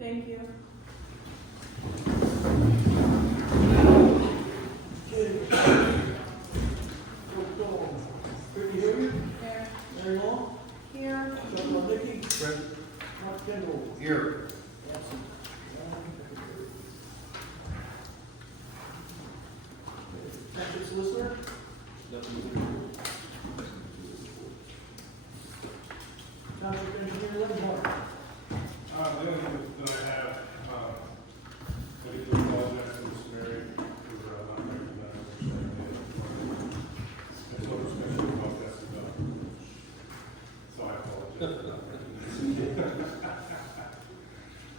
Thank you. Okay. Roll call. Brittany Hilliard, Here. Mary Long, Here. John Lewandowski, Mark Kendall. Here. Absent. Township solicitor. Township engineer Leavenworth. The only thing that I have, I need to apologize to Ms. Mary for not recognizing her. I told her special about that, so I apologize.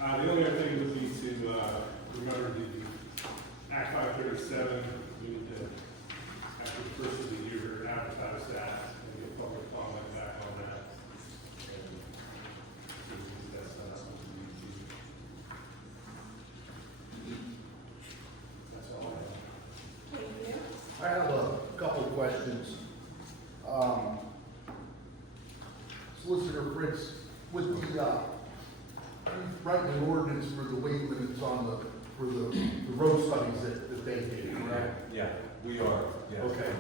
The only other thing would be to, remember the Act 537, we need to, after the first of the year, advertise that and get public comment back on that. And that's not something we need to. That's all I have. Thank you. I have a couple of questions. Solicitor Fritz, with the, writing an ordinance for the weight limits on for the road studies that they did, correct? Yeah, we are, yes. Okay.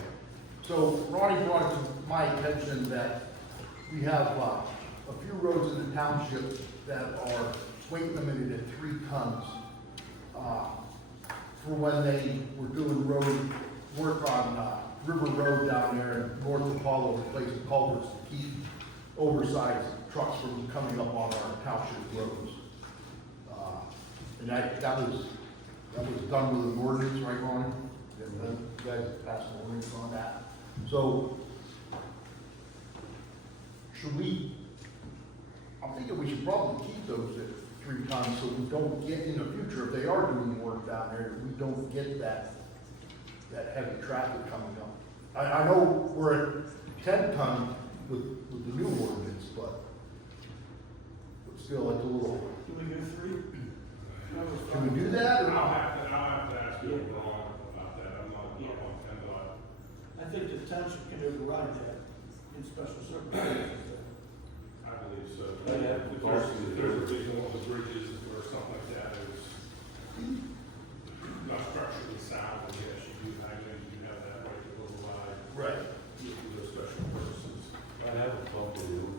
So Ronnie brought it to my attention that we have a few roads in the township that are weight limited at 3 tons. For when they were doing road work on River Road down there in North Apollo, replacing culverts to keep oversized trucks from coming up on our township roads. And that was done with an ordinance, right, Ronnie? And then you guys passed an ordinance on that. So, I'm thinking we should probably keep those at 3 tons so we don't get in the future, if they are doing work down there, we don't get that heavy traffic coming up. I know we're at 10 ton with the new ordinance, but still, it's a little, Do we go 3? can we do that or I'll not? have to ask you Ron about that, I'm not on PennDOT. I think the township can override that in special circumstances. I believe so. Yeah. If there's a reason one of the bridges or something like that is not structurally sound, then yes, you do, I think you have that right to override Right. for those special purposes. I haven't talked to you.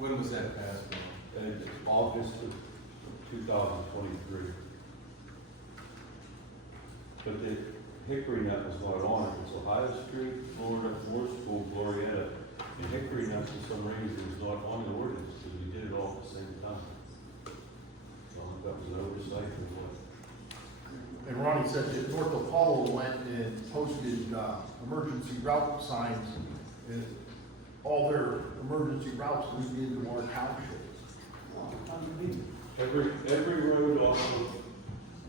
When was that passed? It's August of 2023. But the Hickory Nut was not on it. It's Ohio Street, Florida, Moore School, Glorietta. And Hickory Nut, for some reason, was not on the ordinance because we did it all at the same time. So I don't know if that was an oversight or what. And Ronnie said that North Apollo went and posted emergency route signs, and all their emergency routes lead into our township. Every road off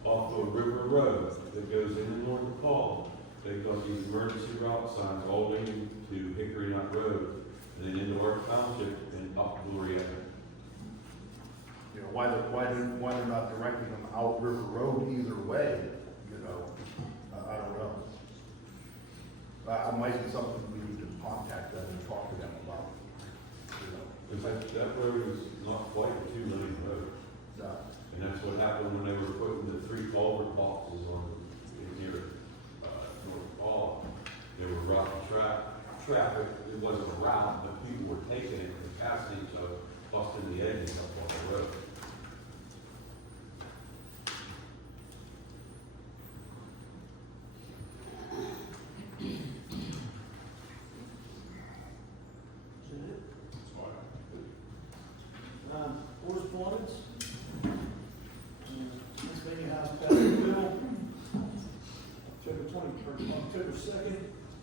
of River Road that goes into North Apollo, they've got these emergency route signs all leading to Hickory Nut Road, and then into our township and up Glorietta. You know, why they're not directing them out River Road either way, you know, I don't know. It might be something we need to contact them and talk to them about, you know. In fact, that road is not quite a 2-lane road. And that's what happened when they were putting the 3 culvert boxes on near North Apollo. They were roughing traffic. It wasn't a route, but people were taking it and passing each other, busting the edges up on the road. That's why. Correspondence. Pennsylvania House passed a bill October 2nd.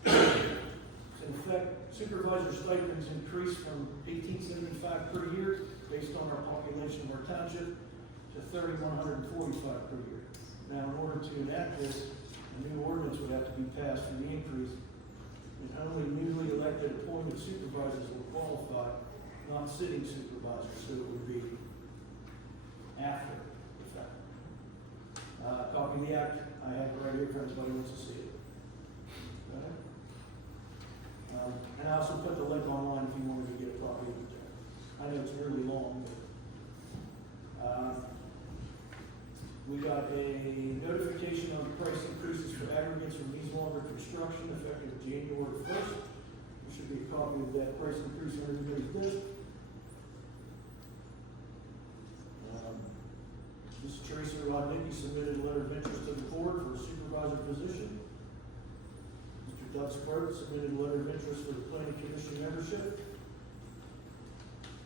In effect, supervisor stipends increased from $1,875 per year based on our population of our township to $3,145 per year. Now, in order to enact this, a new ordinance would have to be passed for the increase, and only newly elected appointed supervisors will qualify, not sitting supervisors, so it would be after the fact. Copy of the act, I have it right here if anybody wants to see it. Go ahead. And I also put the link online if you wanted to get a copy of it there. I know it's really long, but got a notification on price increases for aggregates from East Lumber Construction effective January 1st. There should be a copy of that price increase on everybody's desk. Mrs. Teresa Rodnicki submitted a letter of interest to the board for a supervisor position. Mr. Doug Squirt submitted a letter of interest for the planning commission membership.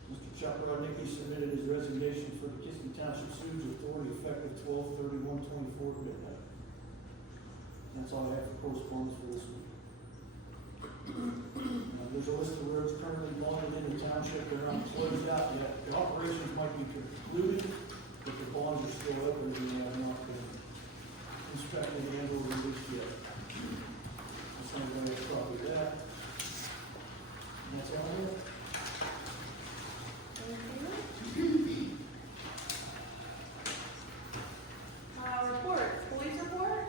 Mr. Chuck Rodnicki submitted his resignation for the Kiski Township Sewage Authority effective 12/31/24 midnight. That's all I have for correspondence for this week. There's a list of roads currently bonded in the township. They're not closed out yet. The operations might be concluded, but the bonds are still open and they have not been inspected and or released yet. Just want to go ahead and copy that. And that's all I have. Reports, police report?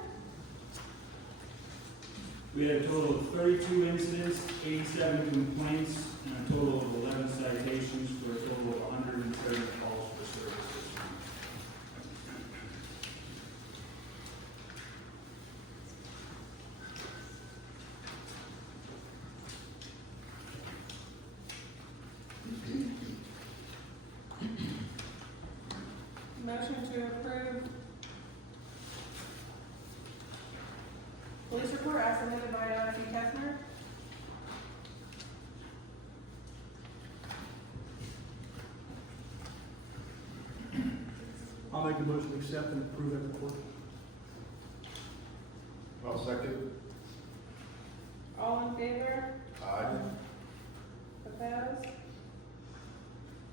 We had a total of 32 incidents, 87 complaints, and a total of 11 citations for a total of 130 calls for services. Motion to approve police report as submitted by Chief Kestner. I'll make the motion to accept and approve that report. I'll second. All in favor? Aye. Opposed?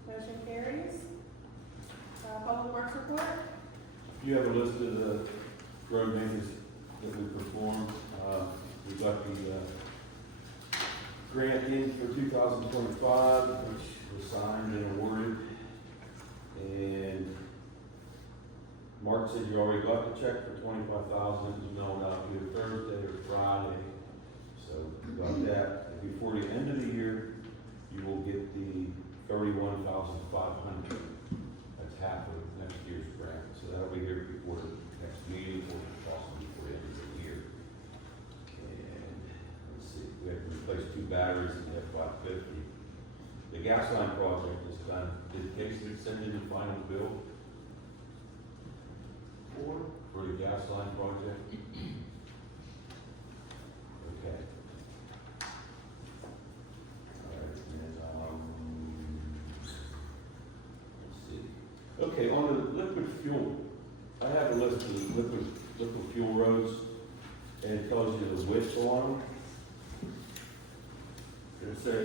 Motion carries. Public Works report? You have a list of the road maintenance that we performed. We got the grant in for 2025, which was signed and awarded. And Mark said you already got the check for 25,000. It was mailed out either Thursday or Friday. So you got that. Before the end of the year, you will get the 31,500. That's half of next year's grant. So that'll be here before the next meeting or possibly before the end of the year. And let's see, we have to replace 2 batteries in the F550. The gas line project is done. Did Kiski send you the final bill for the gas line project? Okay. All right, and, let's see. Okay, on the liquid fuel, I have a list of the liquid fuel roads, and it tells you the width on them. It'll say,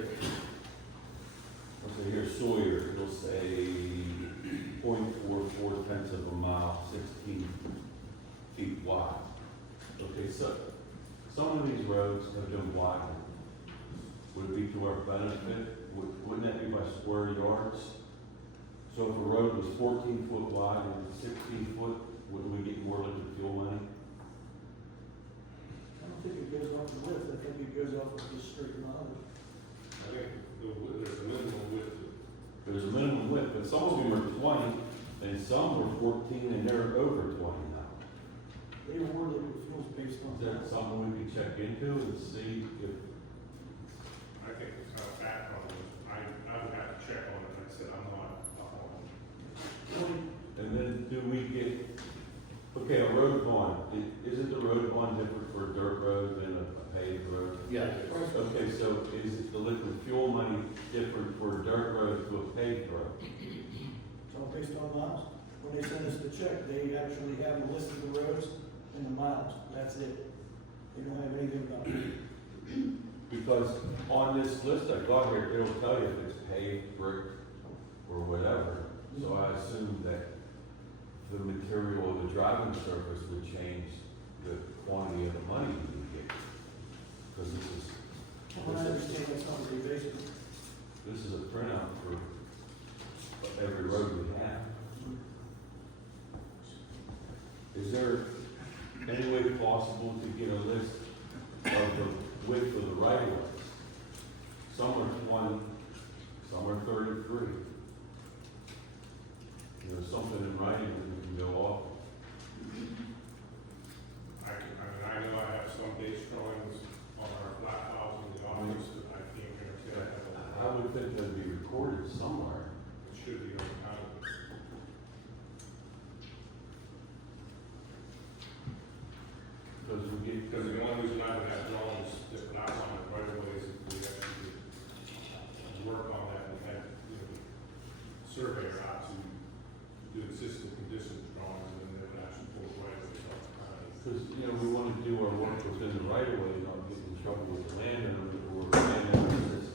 let's say here Sawyer, it'll say 0.44 tenths of a mile, 16 feet wide. Okay, so some of these roads have been widened. Would it be to our benefit? Wouldn't that be by square yards? So if a road was 14 foot wide and 16 foot, wouldn't we get more liquid fuel money? I don't think it goes off the width. I think it goes off of just straight mileage. I think there's a minimum width. There's a minimum width, but some of them are 20, and some were 14, and they're over 20 now. They award liquid fuels based on. Is that something we can check into and see if, I think it's not that problem. I would have to check on it. Like I said, I'm not up on it. and then do we get, okay, a road bond, isn't the road bond different for a dirt road than a paved road? Yeah. Okay, so is the liquid fuel money different for a dirt road to a paved road? It's all based on miles. When they send us the check, they actually have a list of the roads and the miles. That's it. They don't have anything about it. Because on this list I got here, it'll tell you if it's paved, brick, or whatever. So I assume that the material of the driving surface would change the quantity of the money we would get. Because Well, I understand that's not what they base it. this is a printout for every road we have. Is there any way possible to get a list of the width of the right of ways? Some are 20, some are 33. There's something in writing that we can go off. surveyor out to do existing conditions drawings, and then they would actually pull it right away. Because, you know, we want to do our work within the right of way, not get in trouble with the landowner, or the landowner says,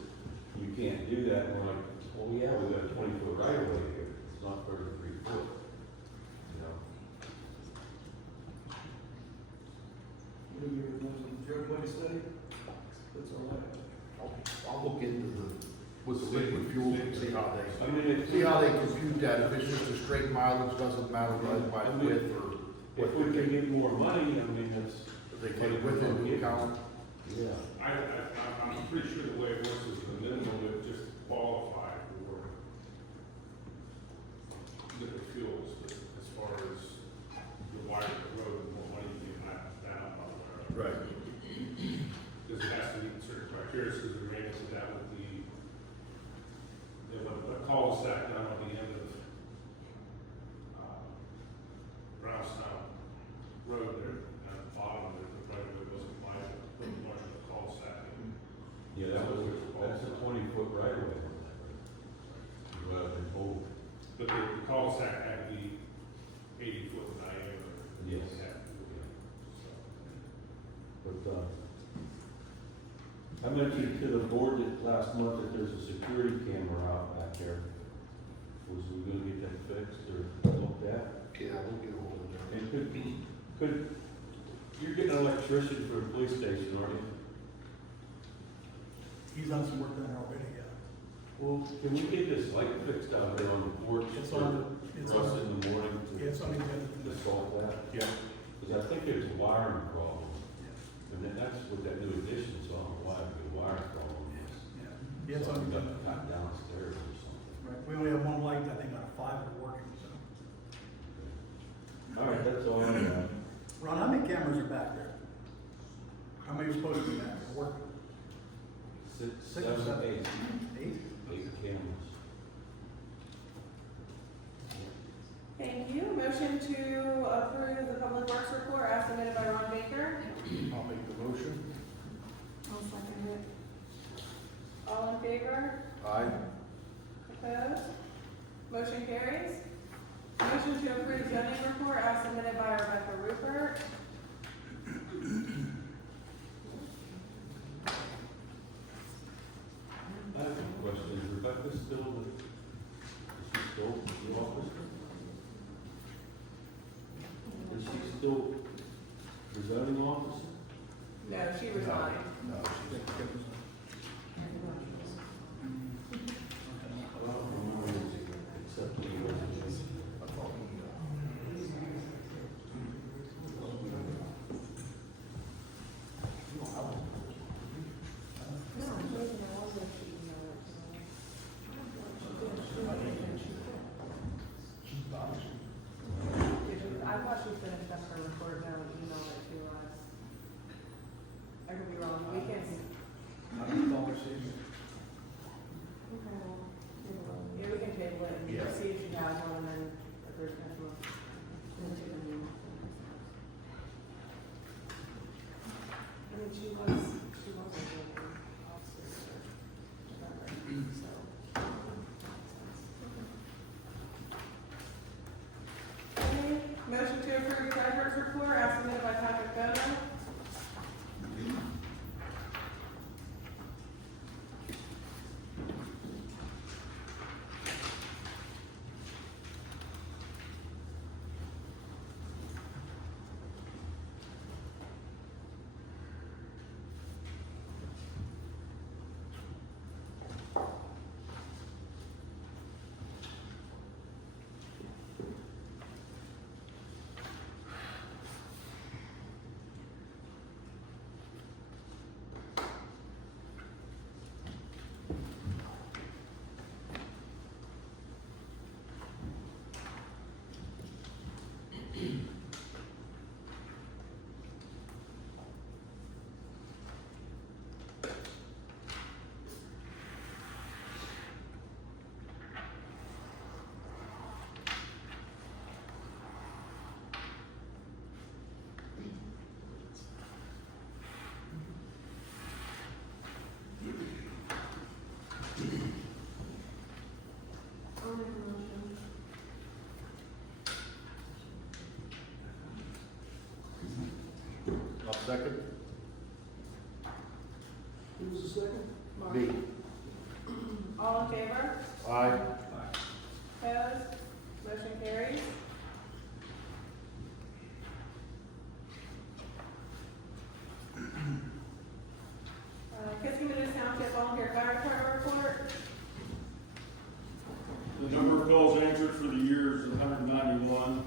you can't do that, and we're like, well, yeah, we got a 20-foot right of way here, it's not 33 foot, you know? What do you, what study? What's our line? I'll look into with the liquid fuels and see how I mean, if see how they compute that, if it's just a straight mileage, doesn't matter by width or if we can get more money, I mean, that's. if they take with into account. Yeah. I'm pretty sure the way it works is the minimum would just qualify for liquid fuels, but as far as the wider the road, the more money you can have down on the road. Right. Because it has to meet certain criteria, because we ran into that with a cul-de-sac down on the end of, Brownstown Road there, at the bottom, there, the right of way wasn't wide, but much of the cul-de-sac. Yeah, that's a 20-foot right of way. Well, it's old. But the cul-de-sac had to be 80-foot diameter. Yes. But, I mentioned to the board that last month that there's a security camera out back there. Was we gonna get that fixed or looked at? Yeah, we'll get hold of that. And you're getting an electrician for a police station, aren't you? He's done some work there already, yeah. Well, can we get this light fixed out there on the porch It's for on- it's us on- in the morning It's on the agenda to for this. solve that? Yeah. Because I think there's a wiring problem. And then that's with that new addition, so I don't know why it'd be a wiring problem. Yeah, it's on Something the got agenda. cut downstairs or something. Right, we only have one light, I think, out of 5 that are working, so. All right, that's all I have. Ron, how many cameras are back there? How many are supposed to be back there working? Six, 6 or 7? 8 8? cameras. Thank you. Motion to approve the public works report as submitted by Ron Baker. I'll make the motion. I'll second it. All in favor? Aye. Opposed? Motion carries. Motion to approve zoning report as submitted by Rebecca Rupert. I have a question. Is Rebecca still the officer? Is she still the zoning officer? No, she resigned. No, she's. Except the resignation. I thought I thought she finished up her report now and emailed it to us. I could be wrong. We can Second? Who was the second? Me. All in favor? Aye. Opposed? Motion carries. Kiski Township Volunteer Fire Department report. The number of calls answered for the year is 191.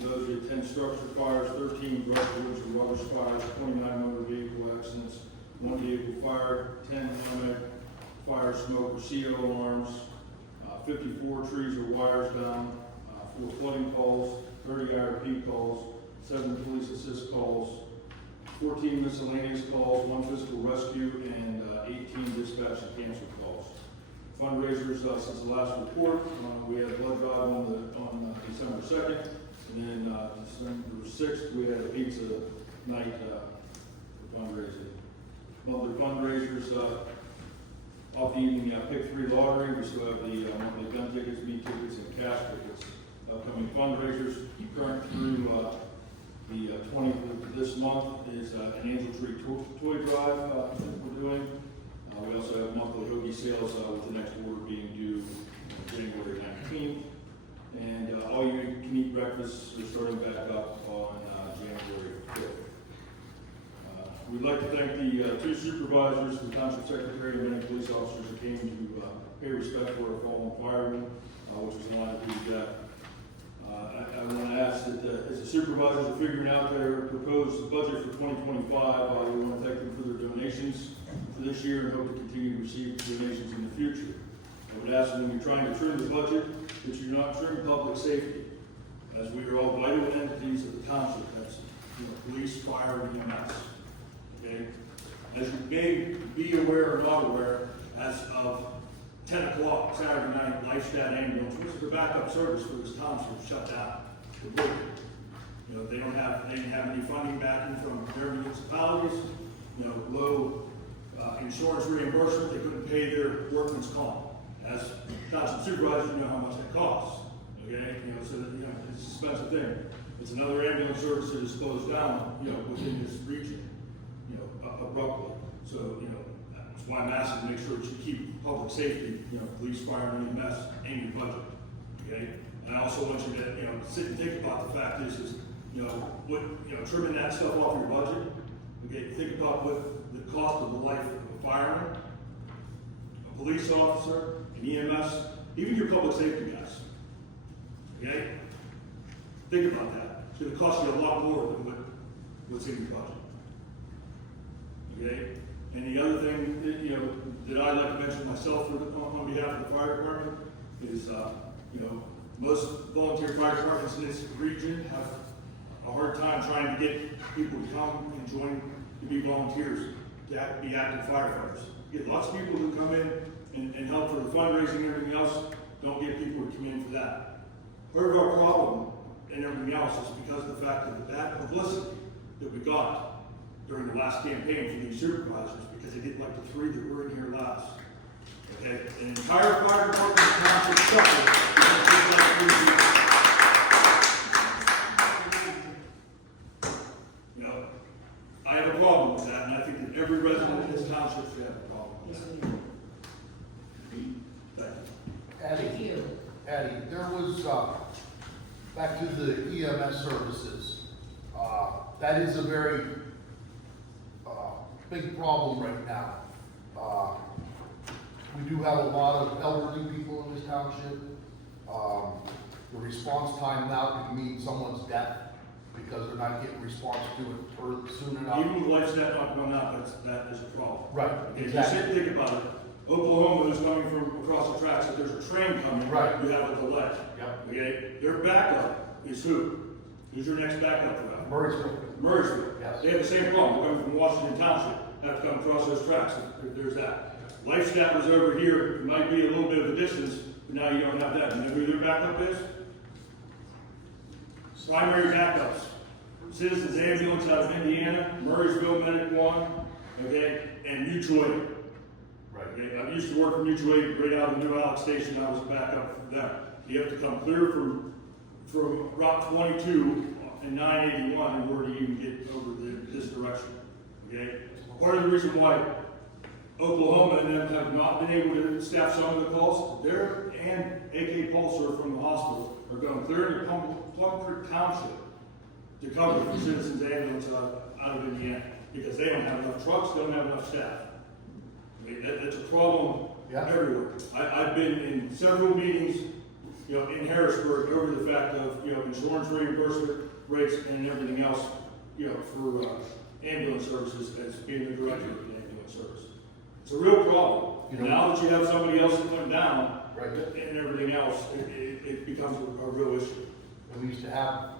Those are 10 structure fires, 13 brushwoods and rubbish fires, 29 motor vehicle accidents, 1 vehicle fire, 10 limit fire, smoke, or CO alarms, 54 trees or wires down, 4 flooding calls, 30 IRP calls, 7 police assist calls, 14 miscellaneous calls, 1 physical rescue, and 18 dispatch and cancel calls. Fundraisers since the last report, we had a blood drive on December 2nd, and then December 6th, we had a pizza night for fundraising. Monthly fundraisers off the evening Pick 3 lottery, we still have the monthly gun tickets, meat tickets, and cash tickets. Upcoming fundraisers current through the 20th of this month is an Angel Tree toy drive we're doing. We also have monthly hoagie sales with the next order being due January 19th. And all you can eat breakfasts are starting back up on January 5th. We'd like to thank the 2 supervisors, the Township Secretary, and many police officers who came to pay respect for our fallen firemen, which was an honor to do that. I want to ask that as the supervisors are figuring out their proposed budget for 2025, we want to thank them for their donations for this year and hope to continue to receive donations in the future. I would ask that when you're trying to trim the budget, that you not trim public safety, as we are all vital entities of the township. That's police, fire, and EMS. Okay? As you may be aware or not aware, as of 10 o'clock Saturday night, Lifestat Ambulance, which is the backup service for this township, shut down. Completely. They didn't have any funding backing from their municipalities. Low insurance reimbursement. They couldn't pay their workman's comp. As township supervisor, you know how much that costs. Okay, so that, it's an expensive thing. It's another ambulance service that is closed down, within this region, abruptly. So, that's why I'm asking to make sure that you keep public safety, police, fire, and EMS in your budget. Okay, and I also want you to, sit and think about the fact is, trimming that stuff off your budget. Okay, think about what the cost of the life of a fireman, a police officer, an EMS, even your public safety guys. Okay? Think about that. It's going to cost you a lot more than what's in your budget. Okay? And the other thing that I'd like to mention myself on behalf of the fire department is, most volunteer fire departments in this region have a hard time trying to get people to come and join to be volunteers, to be active firefighters. You get lots of people who come in and help for the fundraising and everything else, don't get people to come in for that. Part of our problem and everything else is because of the fact that the bad publicity that we got during the last campaign for these supervisors, because they didn't like the 3 that were in here last. Okay, an entire fire department township suffered. I have a problem with that, and I think that every resident in this township should have a problem with that. Thank you. Addie, there was, back to the EMS services, that is a very big problem right now. We do have a lot of elderly people in this township. The response time now could mean someone's death because they're not getting response to it soon enough. Even with Lifestat not going up, that is a problem. Right, If exactly. you sit and think about it, Oklahoma is coming from across the tracks, if there's a train coming, Right. you have a delay. Yep. Okay, their backup is who? Who's your next backup for that? Murraysville. Murraysville. Yes. They have the same problem, coming from Washington Township, have to come across those tracks, there's that. Lifestat was over here, it might be a little bit of a distance, but now you don't have that. And then who their backup is? Primary backups. Citizens Ambulance out of Indiana, Murraysville Medic 1, okay, and Mutual Aid. Right. Okay, I used to work for Mutual Aid right out of the New Alex station. I was a backup for them. You have to come clear from Route 22 and 981 in order to even get over this direction, okay? Part of the reason why Oklahoma and them have not been able to staff some of the calls, their and AK Pulsar from the hospital are going clear into Plum Creek Township to cover for Citizens Ambulance out of Indiana, because they don't have enough trucks, they don't have enough staff. I mean, that's a problem Yeah. everywhere. I've been in several meetings, you know, in Harrisburg over the fact of, you know, insurance reimbursement rates and everything else, you know, for ambulance services as being the director of the ambulance service. It's a real problem. You know- Now that you have somebody else that went down Right. and everything else, it becomes a real issue. And we used to have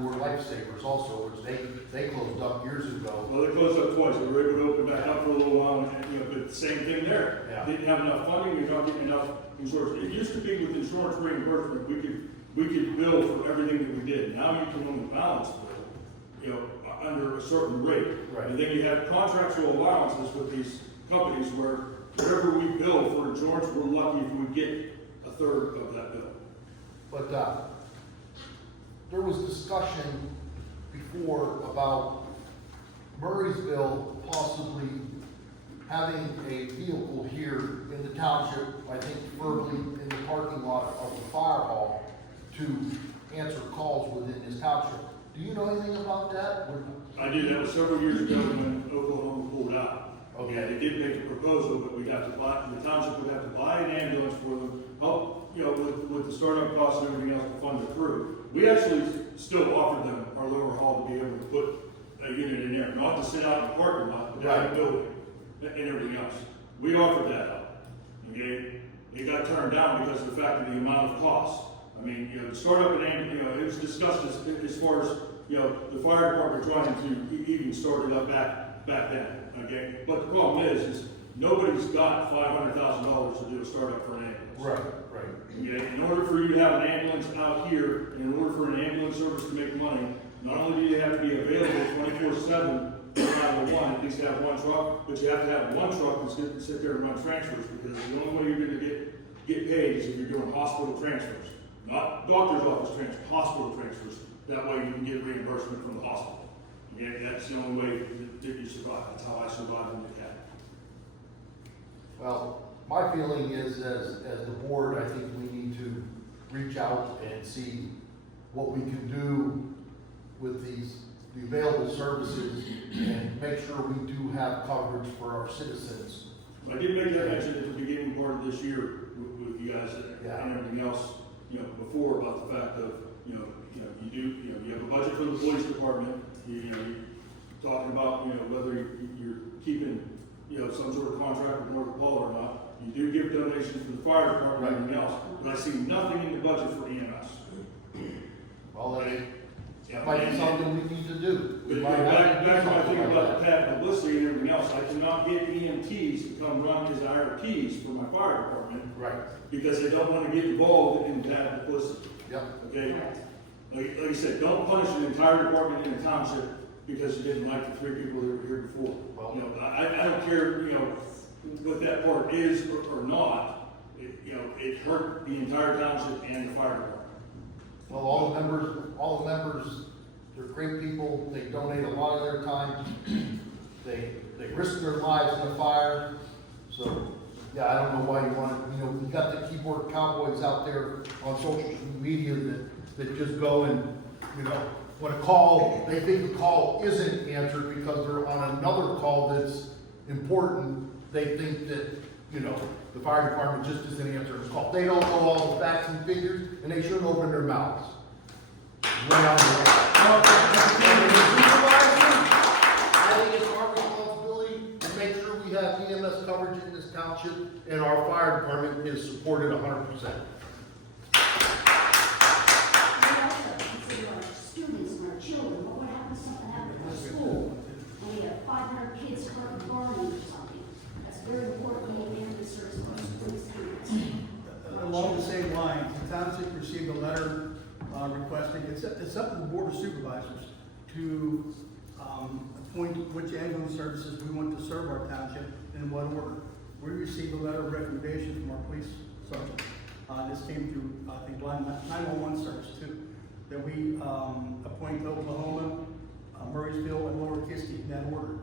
more lifesavers also, which they closed up years ago. Well, they closed up twice. They were able to open back up for a little while, and, you know, but same thing there. Yeah. Didn't have enough funding, you're not getting enough insurance. It used to be with insurance reimbursement, we could bill for everything that we did. Now you can only balance bill, you know, under a certain rate. Right. And then you have contractual allowances with these companies where whatever we bill for insurance, we're lucky if we get a third of that bill. But, there was discussion before about Murraysville possibly having a vehicle here in the township, I think preferably in the parking lot of the fire hall, to answer calls within this township. Do you know anything about that? I did, that was several years ago when Oklahoma pulled out. Okay. They did make a proposal, but we'd have to buy, the township would have to buy an ambulance for them, help, you know, with the startup costs and everything else to fund the crew. We actually still offered them our lower hall to be able to put a unit in there, not to sit out in the parking lot, but down the building and everything else. We offered that up, okay? It got turned down because of the fact of the amount of cost. I mean, you know, startup and, you know, it was discussed as far as, you know, the fire department trying to even start it up back then, okay? But the problem is nobody's got $500,000 to do a startup for an ambulance. Right. Okay, in order for you to have an ambulance out here, and in order for an ambulance service to make money, not only do you have to be available 24/7, 911, at least have one truck, but you have to have one truck and sit there and run transfers, because the only way you're gonna get paid is if you're doing hospital transfers. Not doctor's office transfers, hospital transfers. That way you can get reimbursement from the hospital. Okay, that's the only way that you survive. That's how I survived in the academy. Well, my feeling is, as the board, I think we need to reach out and see what we can do with the available services and make sure we do have coverage for our citizens. I did make that mention at the beginning part of this year with you guys and everything else, you know, before about the fact of, you have a budget for the police department, you're talking about, whether you're keeping, some sort of contract with North Pole or not. You do give donations to the fire department and everything else, but I see nothing in the budget for EMS. Well, that might be something we need to do. But We might have to do back to my something thing like about the that. PAD publicity and everything else, I cannot get EMTs to come run as IRPs for my fire department Right, because they don't want to get involved in PAD publicity. yep. Okay? Like you said, don't punish an entire department in a township because you didn't like the 3 people that were here before. Well- I don't care, what that part is or not, it hurt the entire township and the fire department. Well, all the members, they're great people, they donate a lot of their time, they risk their lives in the fire, so, yeah, I don't know why you want it, we got the keyboard cowboys out there on social media that just go and, when a call, they think the call isn't answered because they're on another call that's important, they think that, the fire department just isn't answering the call. They don't know all the facts and figures, and they shouldn't open their mouths. Right on the way. I think it's our responsibility to make sure we have EMS coverage in this township, and our fire department is supported 100%. We also consider our students and our children, but what happens if something happens at school? And we have 500 kids hurt or burning or something. That's very important to the ambulance service for the students. Along the same lines, the township received a letter requesting, it's up to the board of supervisors to appoint which ambulance services we want to serve our township and in what order. We received a letter of recommendation from our police sergeant. This came through, I think, 911 service too. that we appoint Oklahoma, Murraysville, and Lower Kiski in that order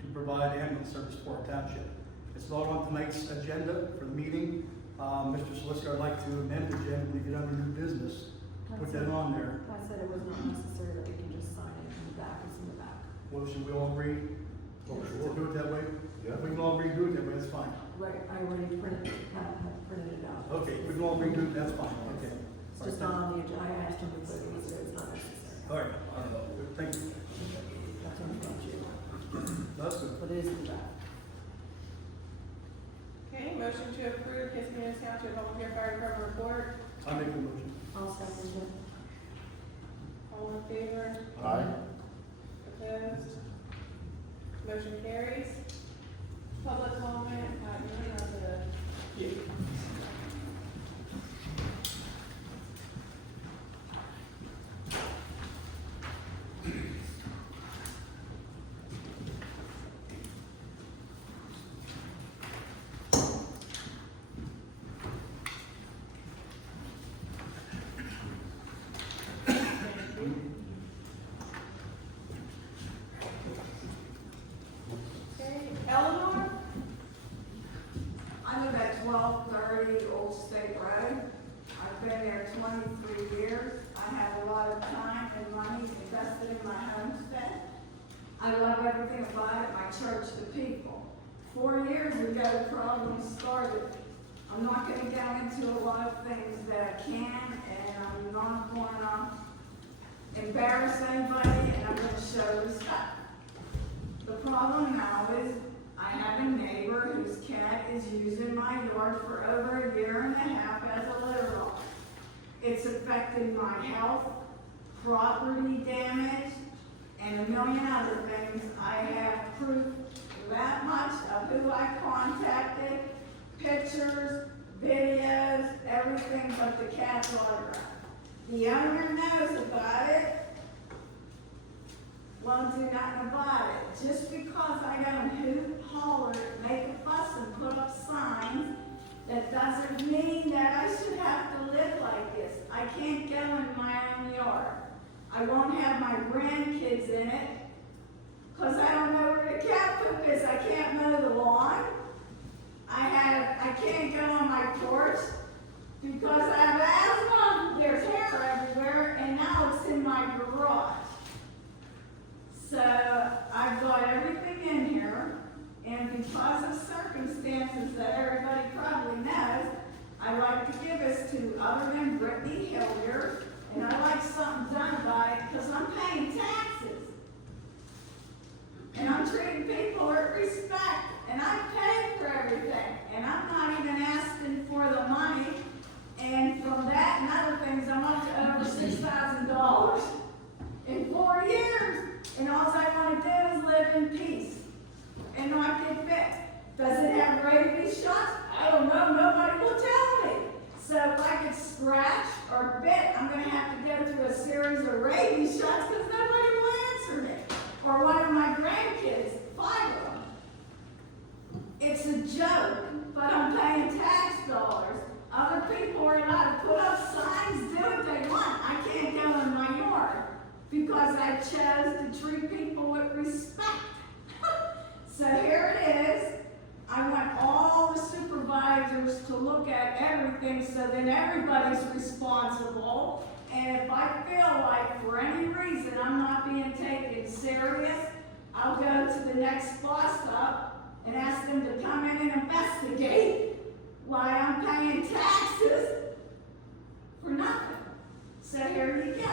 to provide ambulance service for our township. It's not on tonight's agenda for the meeting. Mr. Solicitor, I'd like to amend the agenda when we get under new business, put that on there. I said it was not necessary that we can just sign it in the back, it's in the back. Well, should we all agree? Oh, to sure. do it that way? Yeah. We can all agree to do it that way, that's fine. Right, I already have printed it out. Okay, we can all agree to it, that's fine, okay. It's just not on the agenda, I asked him to put it, he said it's not necessary. All right, thank you. That's on the agenda, That's good. but it is in the back. Okay, motion to approve Kiski Township Volunteer Fire Department report. I make the motion. I'll second it. All in favor? Aye. Opposed? Motion carries. Public comment, none of the. Okay, Eleanor? I live at 1230 Old State Road. I've been there 23 years. I have a lot of time and money invested in my homestead. I love everything about it, my church, the people. 4 years ago, the problem started. I'm not going to go into a lot of things that I can, and I'm not going to embarrass anybody, and I'm going to show respect. The problem now is I have a neighbor whose cat is using my yard for over 1.5 years as a litter box. It's affected my health, property damage, and a million other things. I have proof that much of who I contacted, pictures, videos, everything but the cat's autograph. The owner knows about it. Won't do nothing about it. Just because I don't hoot, holler, make a fuss, and put up signs, that doesn't mean that I should have to live like this. I can't go in my own yard. I won't have my grandkids in it, because I don't know where the cat poop is. I can't mow the lawn. I can't go on my porch, because I have asthma. There's hair everywhere, and now it's in my garage. So I've got everything in here, and because of circumstances that everybody probably knows, I like to give this to other than Brittany Hilliard, and I like something done about it because I'm paying taxes. And I'm treating people with respect, and I pay for everything, and I'm not even asking for the money. And from that and other things, I'm up to over $6,000 in 4 years. And all I want to do is live in peace and not get bit. Does it have rabies shots? I don't know. Nobody will tell me. So if I get scratched or bit, I'm going to have to go through a series of rabies shots because nobody will answer me. Or one of my grandkids, 5 of them. It's a joke, but I'm paying tax dollars. Other people are allowed to put up signs, do what they want. I can't go in my yard because I chose to treat people with respect. So here it is. I want all the supervisors to look at everything so then everybody's responsible. And if I feel like for any reason I'm not being taken serious, I'll go to the next boss up and ask them to come in and investigate why I'm paying taxes for nothing. So here you go.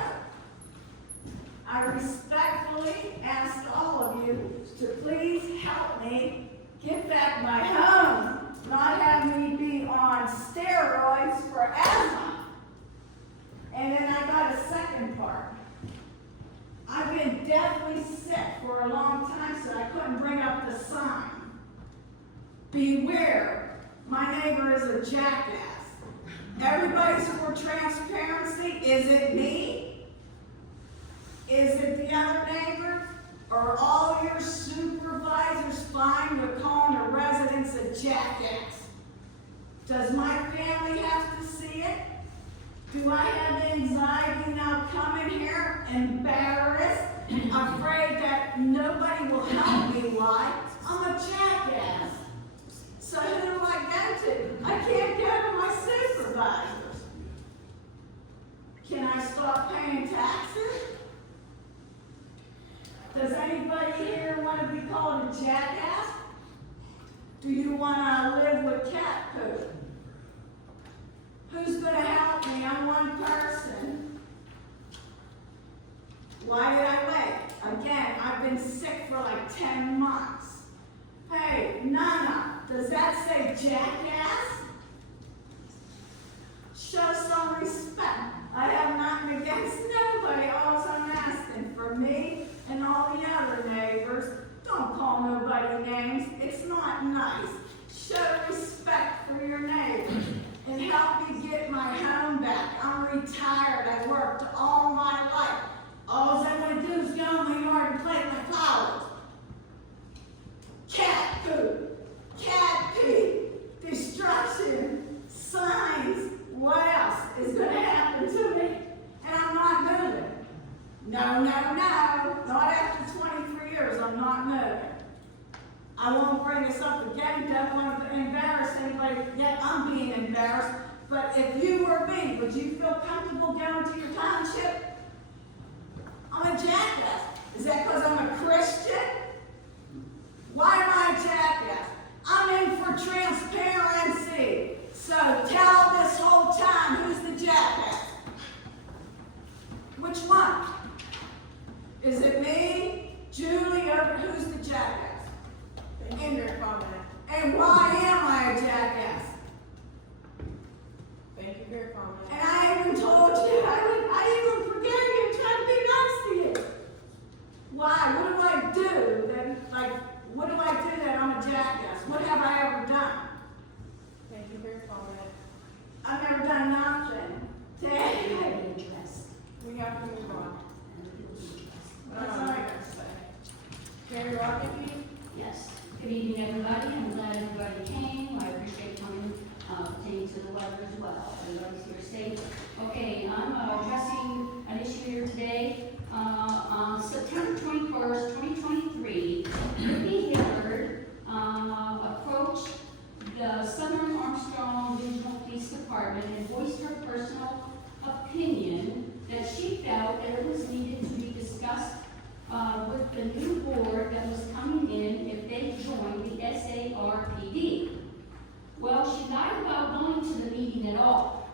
I respectfully ask all of you to please help me get back my home, not have me be on steroids for asthma. And then I got a second part. I've been deathly sick for a long time, so I couldn't bring up the sign. Beware. My neighbor is a jackass. Everybody's for transparency. Is it me? Is it the other neighbor? Are all your supervisors fine with calling the residents a jackass? Does my family have to see it? Do I have anxiety now coming embarrassed, afraid that nobody will help me. Why? I'm a jackass. So who do I go to? I can't go to my supervisors. Can I start paying taxes? Does anybody here want to be called a jackass? Do you want to live with cat poop? Who's going to help me? I'm one person. Why did I wait? Again, I've been sick for like 10 months. Hey, Nana, does that say jackass? Show some respect. I have nothing against nobody. All I'm asking for me and all the other neighbors, don't call nobody names. It's not nice. Show respect for your neighbors and help me get my home back. I'm retired. I worked all my life. All I want to do is go in my yard and plant my flowers. Cat poop, cat pee, destruction, signs. What else is going to happen to me? And I'm not moving. No, no, no. Not after 23 years, I'm not moving. I won't bring this up again. Don't want to embarrass anybody. Yet I'm being embarrassed. But if you were me, would you feel comfortable going to your township? I'm a jackass. Is that because I'm a Christian? Why am I a jackass? I'm in for transparency. So tell this whole time who's the jackass. Which one? Is it me, Julie, or who's the jackass? Thank you for your comment. And why am I a jackass? Thank you for your comment. And I even told you, I even forgave you trying to be nice to you. Why? What do I do that, what do I do that I'm a jackass? What have I ever done? Thank you for your comment. I've never done nothing. Very addressed. We have to move on. That's all I gotta say. Mary Rockety? Yes. Good evening, everybody. I'm glad everybody came. I appreciate coming, pertaining to the weather as well. Everybody's here safe. Okay, I'm addressing an issue here today. On September 21st, 2023, Brittany Hillard approached the Southern Armstrong Regional Police Department and voiced her personal opinion that she felt that it was needed to be discussed with the new board that was coming in if they joined the SARPD. Well, she lied about going to the meeting at all.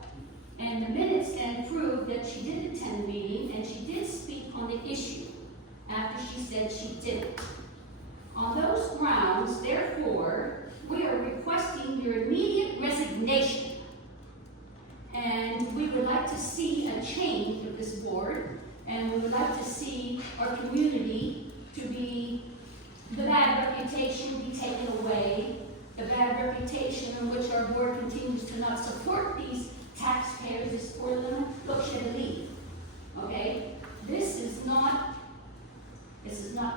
And the minutes then proved that she did attend the meeting and she did speak on the issue after she said she didn't. On those grounds, therefore, we are requesting your immediate resignation. And we would like to see a change of this board, and we would like to see our community to be, the bad reputation be taken away, the bad reputation in which our board continues to not support these taxpayers is for them, look, should leave. Okay? This is not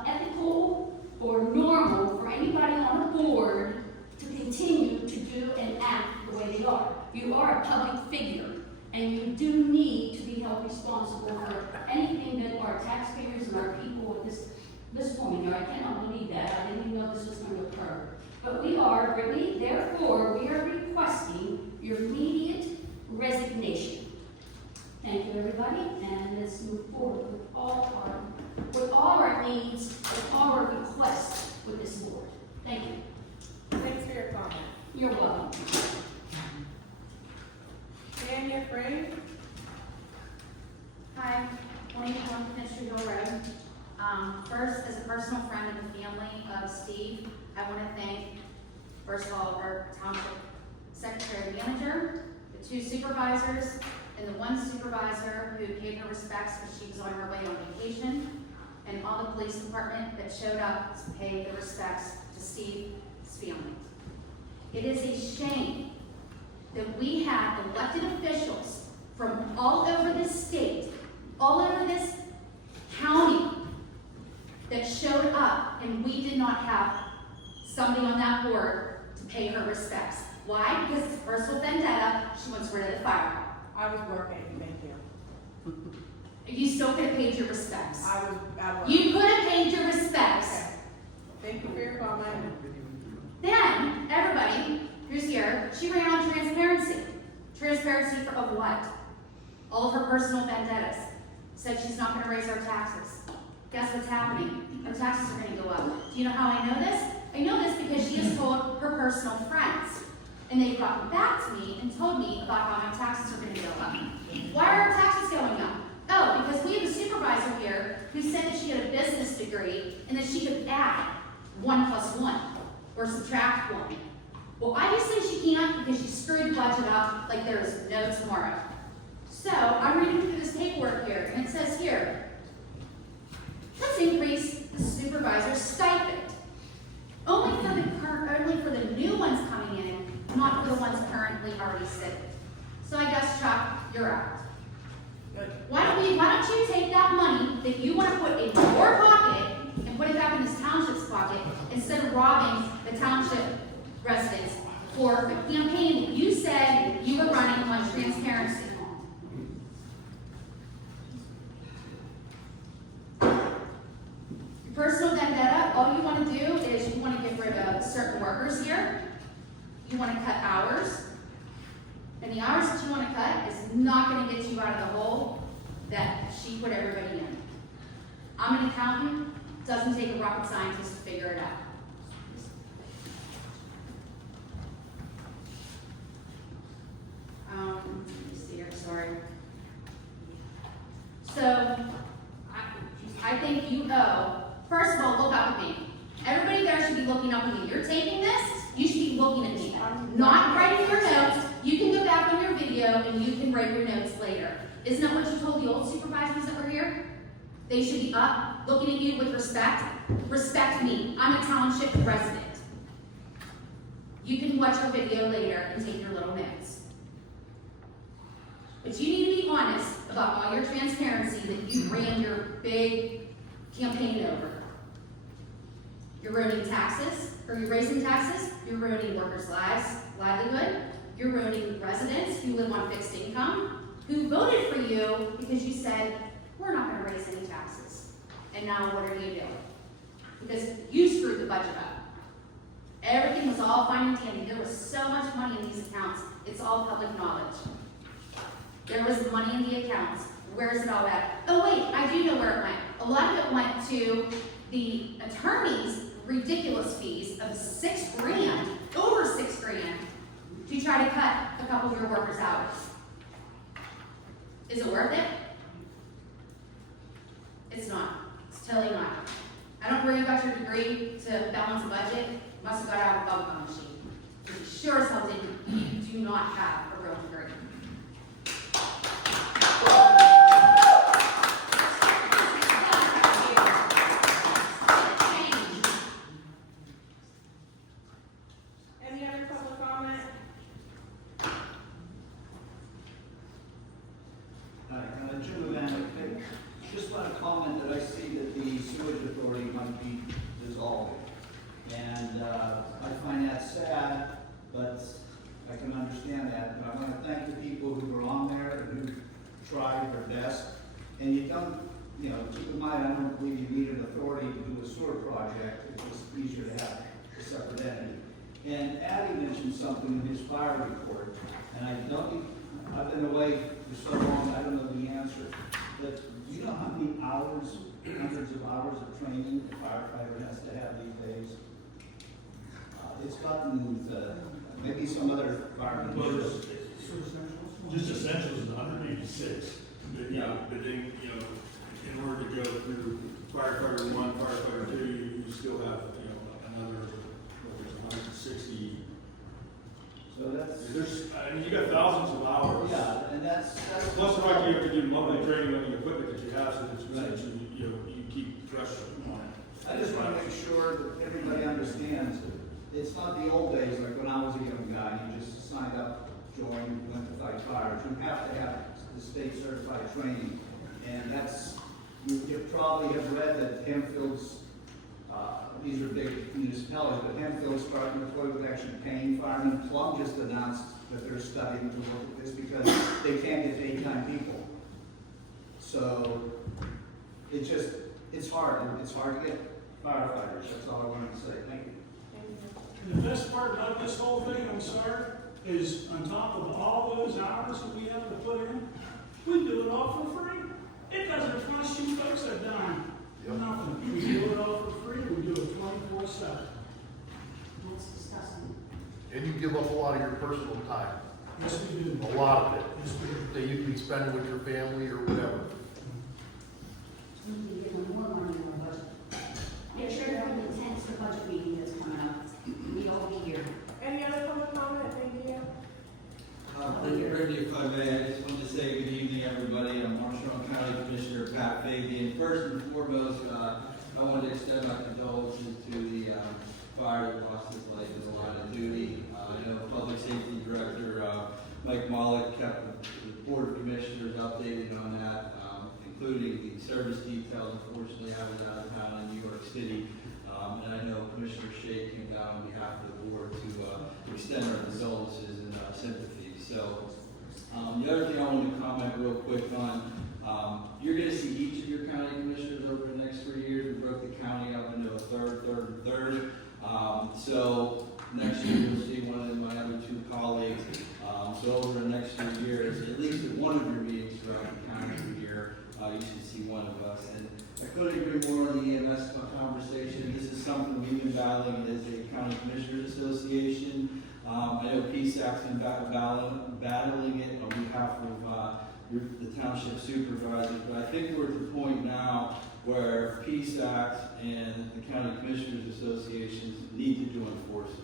ethical or normal for anybody on a board to continue to do and act the way they are. You are a public figure, and you do need to be held responsible for anything that our taxpayers and our people with this woman here, I cannot believe that. I didn't even know this was going to occur. But we are really, therefore, we are requesting your immediate resignation. Thank you, everybody, and let's move forward with all our needs, with all our requests with this board. Thank you. Thanks for your comment. You're welcome. Tanya Frame? Hi, 21 Finchley Hill Road. First, as a personal friend of the family of Steve, I want to thank, first of all, our township secretary manager, the 2 supervisors, and the 1 supervisor who paid her respects when she was on her way on vacation, and all the police department that showed up to pay the respects to Steve's family. It is a shame that we have elected officials from all over this state, all over this county, that showed up and we did not have somebody on that board to pay her respects. Why? Because it's personal vendetta. She wants rid of the fire. I was working, thank you. You still could have paid your respects. I was at work. You could have paid your respects. Okay. Thank you for your comment. Then, everybody who's here, she ran on transparency. Transparency of what? All of her personal vendettas. Said she's not gonna raise our taxes. Guess what's happening? Our taxes are gonna go up. Do you know how I know this? I know this because she has told her personal friends. And they've gotten back to me and told me about how my taxes are gonna go up. Why are our taxes going up? Oh, because we have a supervisor here who said that she had a business degree and that she could add 1 + 1 or subtract 1. Well, obviously she can't because she screwed the budget up like there is no tomorrow. So I'm reading through this paperwork here, and it says here, let's increase the supervisor's stipend. Only for the new ones coming in, not for the ones currently already sitting. So I guess, Chuck, you're out. Good. Why don't you take that money that you want to put in your pocket and put it back in this township's pocket instead of robbing the township residents for a campaign that you said you were running on transparency? Your personal vendetta, all you want to do is you want to get rid of certain workers here. You want to cut hours. And the hours that you want to cut is not going to get you out of the hole that she put everybody in. I'm an accountant. Doesn't take a rocket scientist to figure it out. Let me see here, sorry. So, I think you owe, first of all, look up at me. Everybody there should be looking up at me. You're taping this, you should be looking at me. Not writing your notes. You can go back on your video and you can write your notes later. Isn't that what you told the old supervisors that were here? They should be up, looking at you with respect. Respect me. I'm a township resident. You can watch our video later and take your little notes. But you need to be honest about all your transparency that you ran your big campaign over. You're ruining taxes, or you're raising taxes, you're ruining workers' livelihood, you're ruining residents who live on fixed income, who voted for you because you said, we're not gonna raise any taxes. And now what are you doing? Because you screwed the budget up. Everything was all fine and dandy. There was so much money in these accounts, it's all public knowledge. There was money in the accounts. Where is it all at? Oh wait, I do know where it went. A lot of it went to the attorney's ridiculous fees of $6 grand, over $6 grand, to try to cut a couple of your workers' hours. Is it worth it? It's not. It's totally not. I don't know where you got your degree to balance a budget. Must have got out of a bubblegum machine. But you sure as hell didn't. You do not have a real degree. Any other public comment? Hi, Jim Levanick. Just want to comment that I see that the sewage authority might be dissolving. And I find that sad, but I can understand that. But I want to thank the people who were on there and who tried their best. And you don't, keep in mind, I don't believe you need an authority to do a sewer project. It's just easier to have a separate entity. And Addie mentioned something in his fire report, and I've been away for so long, I don't know the answer. But do you know how many hours, hundreds of hours of training a firefighter has to have these days? It's gotten, maybe some other firemen. Just essentials is 186. But, in order to go through firefighter 1, firefighter 2, you still have, another, there's 160. So that's. You got thousands of hours. Yeah, and that's. Plus, like you have to do monthly training on the equipment that you have, so that you keep fresh on it. I just want to make sure that everybody understands that it's not the old days, like when I was a young guy, you just signed up, joined, went to fight fires. You have to have the state certified training. And that's, you probably have read that Hempfield's, these are big municipalities, but Hempfield's starting to toy with actually paying firemen. Plum just announced that they're studying to look at this because they can't get daytime people. So, it's hard to get firefighters, that's all I wanted to say, thank you. And the best part about this whole thing, I'm sorry, is on top of all those hours that we have to put in, we do it all for free. It doesn't cost you folks a dime. Nothing. We do it all for free, we do it 24/7. That's disgusting. And you give up a lot of your personal time, Yes, we do. a lot of it, Yes, we do. that you can spend with your family or whatever. We need to give them more money in our budget. Make sure everyone attends the budget meeting that's coming up. We all be here. Any other public comment? Thank you. Thank you, Brittany, if I may, I just wanted to say good evening, everybody. I'm Marshall County Commissioner Pat Fabian. First and foremost, I want to extend my condolences to the fire that lost his life in the line of duty. I know Public Safety Director Mike Mollick kept the Board of Commissioners updated on that, including the service details. Unfortunately, I was out of town in New York City, and I know Commissioner Shea came down on behalf of the board to extend our condolences and sympathy. So, the other thing I wanted to comment real quick on, you're going to see each of your county commissioners over the next 3 years. We broke the county up into a third. So next year you'll see one of my other two colleagues. So over the next 3 years, at least at one of your meetings throughout the calendar year, you should see one of us. And I couldn't agree more on the EMS conversation. This is something we've been battling as a county commissioners association. I know PSAC's been battling it on behalf of the township supervisors, but I think we're at the point now where PSACs and the county commissioners associations need to join forces.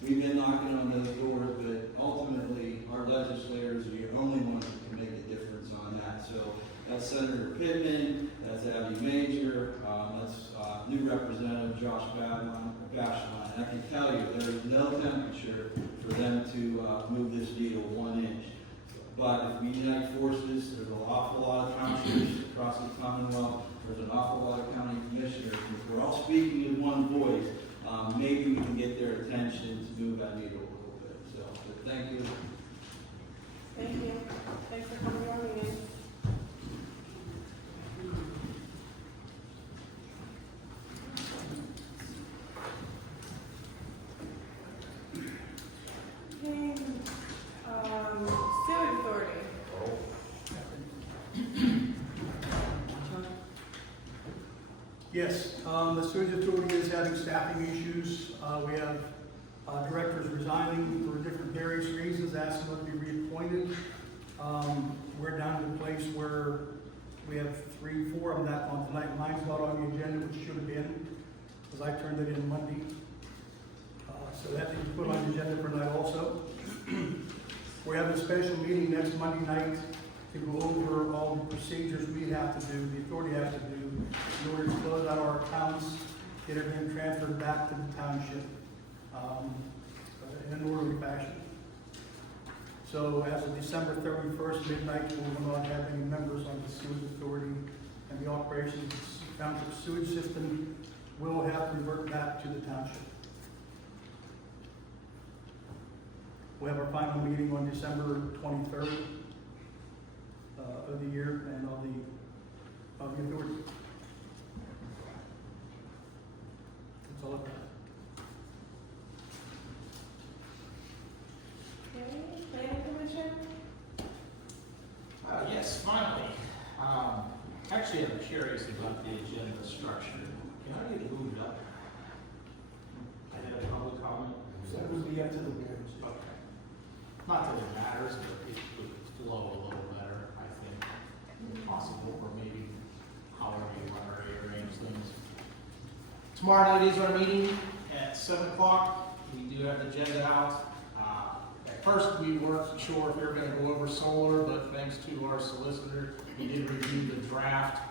We've been knocking on those doors, but ultimately our legislators are the only ones that can make a difference on that. So that's Senator Pittman, that's Abby Major, that's new Representative Josh Bashline. And I can tell you there is no temperature for them to move this needle 1 inch. But if we unite forces, there's an awful lot of townships across the Commonwealth. There's an awful lot of county commissioners. If we're all speaking in one voice, maybe we can get their attention to move that needle a little bit. So, but thank you. Thank you. Thanks for coming to our meeting. Okay, Sewage Authority. Yes, the sewage authority is having staffing issues. We have directors resigning for different various reasons, asking them to be reappointed. We're down to the place where we have 3, 4 of them that on tonight. Mine's not on the agenda, which should have been, because I turned it in Monday. So that needs to be put on the agenda for tonight also. We're having a special meeting next Monday night to go over all the procedures we have to do, the authority has to do, in order to close out our accounts, get everything transferred back to the township, in an orderly fashion. So as of December 31st, midnight, we will not have any members on the sewage authority, and the operations of the township sewage system will have to revert back to the township. We'll have our final meeting on December 23rd of the year and of the authority. That's all I've got. Okay, Planning Commission. Yes, finally. Actually, I'm curious about the agenda structure. Can I get moved up? I had a public comment. So that would be up to the board. Okay. Not that it matters, but it would flow a little better, I think, if possible, or maybe however you want to rearrange things. Tomorrow night is our meeting at 7 o'clock. We do have the agenda out. At first, we weren't sure if we were going to go over solar, but thanks to our solicitor, he did review the draft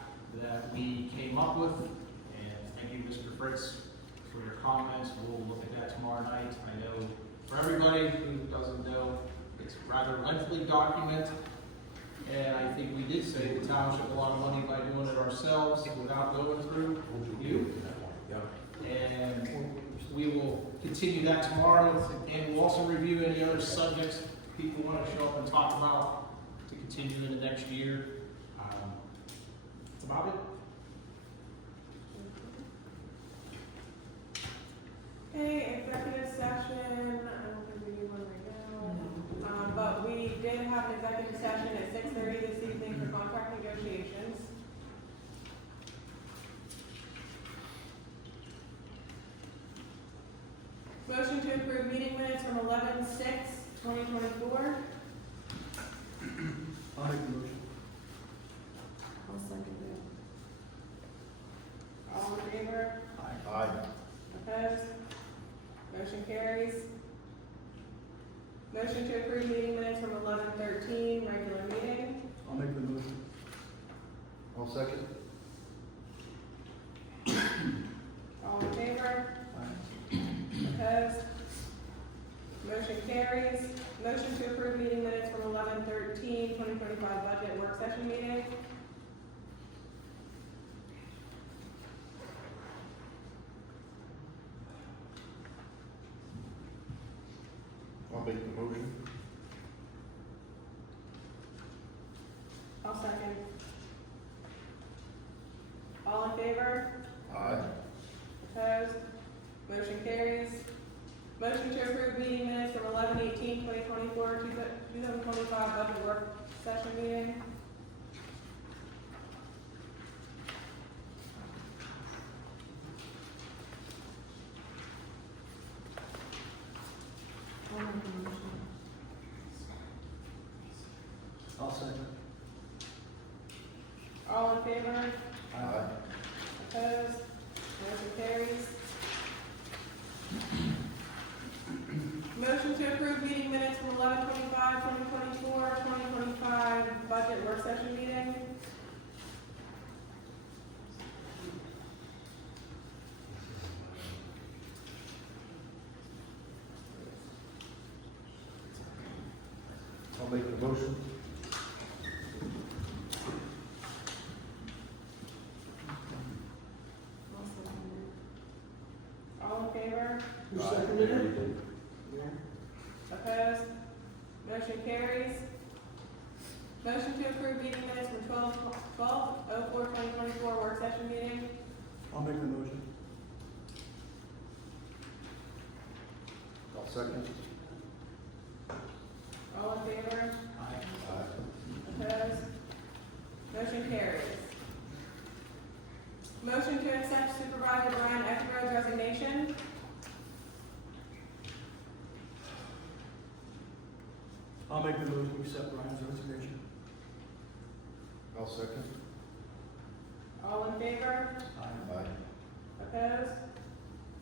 that we came up with. And thank you, Mr. Fritz, for your comments. We'll look at that tomorrow night. I know for everybody who doesn't know, it's a rather lengthy document. And I think we did save the township a lot of money by doing it ourselves without going through you. And we will continue that tomorrow, and we'll also review any other subjects people want to show up and talk about to continue in the next year. about it. Okay, executive session, I don't think we need one right now. But we did have an executive session at 6:30 this evening for contract negotiations. Motion to approve meeting minutes from 11/6/2024. I'll make the motion. I'll second it. All in favor? Aye. Opposed? Motion carries. Motion to approve meeting minutes from 11/13, regular meeting. I'll make the motion. I'll second. All in favor? Aye. Opposed? Motion carries. Motion to approve meeting minutes from 11/13/2025 budget work session meeting. I'll make the motion. I'll second. All in favor? Aye. Opposed? Motion carries. Motion to approve meeting minutes from 11/18/2024, 2025 budget work session meeting. I'll make the motion. I'll second. All in favor? Aye. Opposed? Motion carries. Motion to approve meeting minutes from 11/25/2024, 2025 budget work session meeting. I'll make the motion. I'll second it. All in favor? Who seconded it? Opposed? Motion carries. Motion to approve meeting minutes from 12/04/2024 work session meeting. I'll make the motion. I'll second. All in favor? Aye. Aye. Opposed? Motion carries. Motion to accept Supervisor Brian Eckrode's resignation. I'll make the motion to accept Brian's resignation. I'll second. All in favor? Aye. Opposed?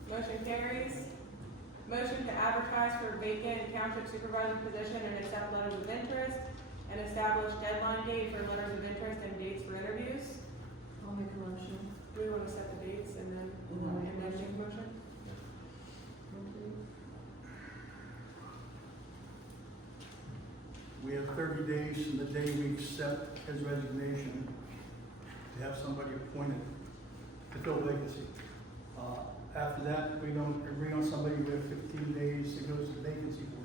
Motion carries. Motion to advertise for vacant township supervisor position and accept letters of interest and establish deadline date for letters of interest and dates for interviews. I'll make a motion. Do we want to set the dates and then make a motion? Okay. We have 30 days from the day we accept his resignation to have somebody appointed to fill the vacancy. After that, if we don't agree on somebody, we have 15 days, it goes to the vacancy board.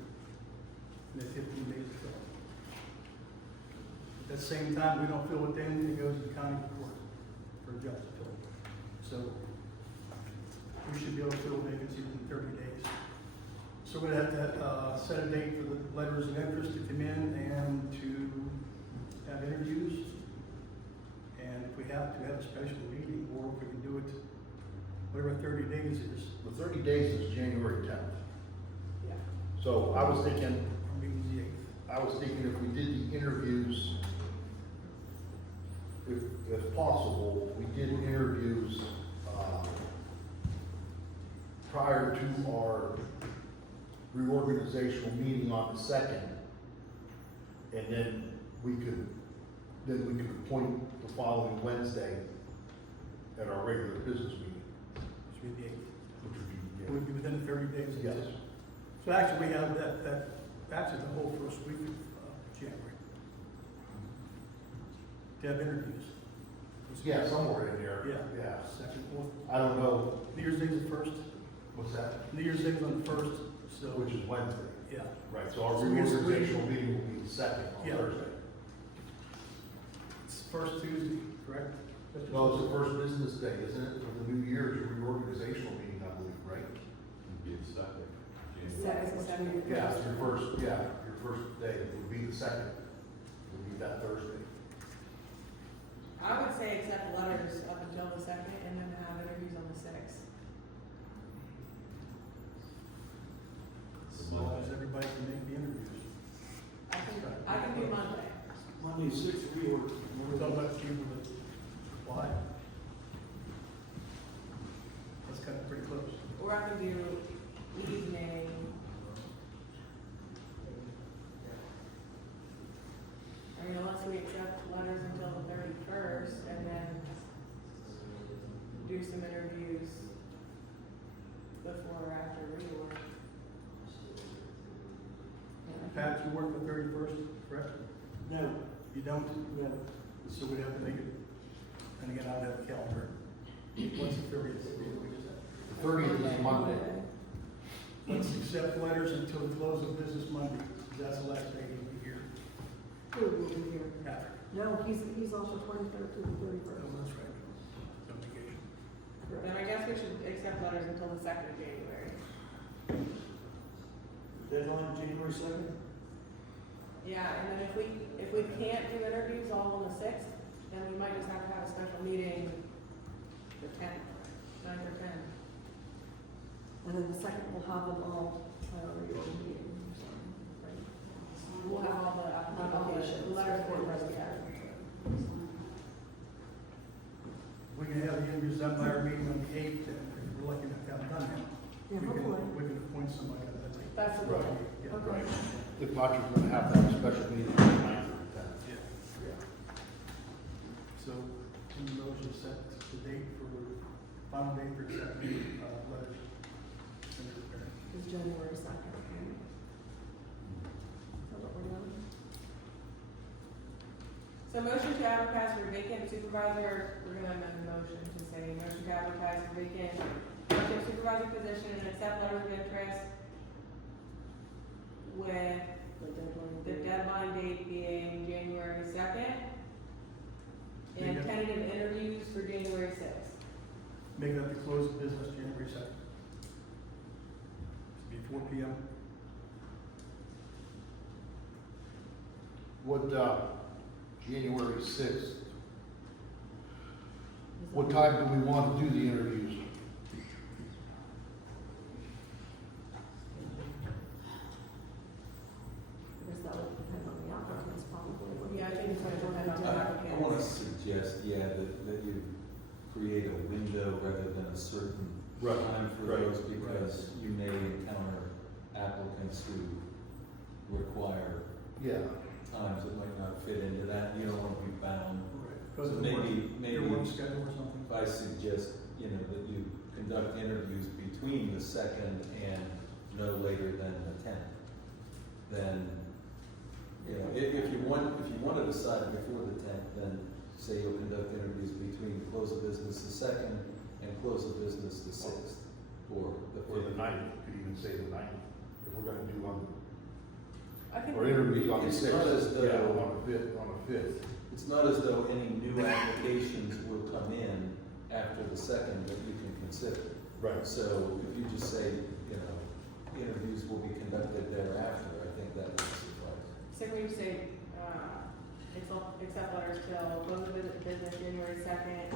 And then 15 days to fill. At the same time, we don't fill it then, it goes to the county court for a judge to fill it. So we should be able to fill the vacancy in 30 days. So we're gonna have to set a date for the letters of interest to come in and to have interviews. And if we have to have a special meeting, or if we can do it, whatever 30 days is. The 30 days is January 10th. Yeah. So I was thinking, Our meeting's the 8th. if we did the interviews, if possible, we did interviews, prior to our reorganizational meeting on the 2nd. And then we could appoint the following Wednesday at our regular business meeting, Should be the 8th. which would be, Would be within the 30 days. yes. So actually, we have that actually the whole first week of January. To have interviews. Yeah, somewhere in there. Yeah. Yeah. Second, fourth. I don't know, New Year's Day is the first. what's that? New Year's Day is on the first, so. Which is Wednesday. Yeah. Right, so our So we just- reorganizational meeting will be the 2nd on Yeah. Thursday. It's first Tuesday, correct? No, it's the first business day, isn't it, of the new year, it's a reorganizational meeting, I believe, right? It'd be the second. Second. Yeah, it's your first day, it would be the second, it would be that Thursday. I would say accept letters up until the second and then have interviews on the sixth. As long as everybody can make the interviews. I can do Monday. Monday, 6th, reorg. We're talking about people that apply. That's kind of pretty close. Or I can do evening. I mean, unless we accept letters until the 31st and then do some interviews before or after reorg. Pat, you work the 31st, correct? No, You don't? no. So we'd have to make it, and again, I would have a calendar. What's the 30th? The 30th is Monday. Let's accept letters until the close of business Monday, because that's the last day he'll be here. Who will be here? Patrick. No, he's off the 23rd to the 31st. Oh, that's right. On vacation. Then I guess we should accept letters until the 2nd of January. Deadline, January 2nd? Yeah, and then if we can't do interviews all on the 6th, then we might just have to have a special meeting the 10th, 9th or 10th. And then the second, we'll have them all, reorg meeting or something, right? We'll have all the applications, letters for the yeah. We can have the interviews done by our meeting on the 8th, and if we're lucky enough to have it done now. Yeah, hopefully. We can appoint somebody on that day. That's the Right. goal. Yeah. Okay. If not, you're gonna have to have a special meeting on the 9th or 10th. Yeah. So, in the motion set the date for, final date for accepting, letters. It's January 2nd, okay? Is that what we're doing? So motion to advertise for vacant supervisor, we're gonna amend the motion to say motion to advertise for vacant township supervisor position and accept letter of interest with the deadline date being January 2nd and Yeah. tentative interviews for January 6th. Make that the close of business January 2nd. Be 4 p.m. What, January 6th, what time do we want to do the interviews? I guess that would depend on the applicants probably. Yeah, I think it's gonna depend on the I wanna applicants. suggest, that you create a window rather than a certain Right, time for right, those, because you may encounter applicants who require Yeah. times that might not fit into that, you don't wanna be bound. Because So of maybe your work schedule or something. if I suggest, that you conduct interviews between the 2nd and no later than the 10th, then, if you want to decide before the 10th, then say you'll conduct interviews between the close of business the 2nd and close of business the 6th, or the Or the 5th. 9th, you could even say the 9th, if we're gonna do on, I think or interviews on the It's 6th. not as though- Yeah, on the 5th. It's not as though any new applications will come in after the 2nd that you can consider. Right. So if you just say, interviews will be conducted thereafter, I think that would suffice. So we say, accept letters till close of business January 2nd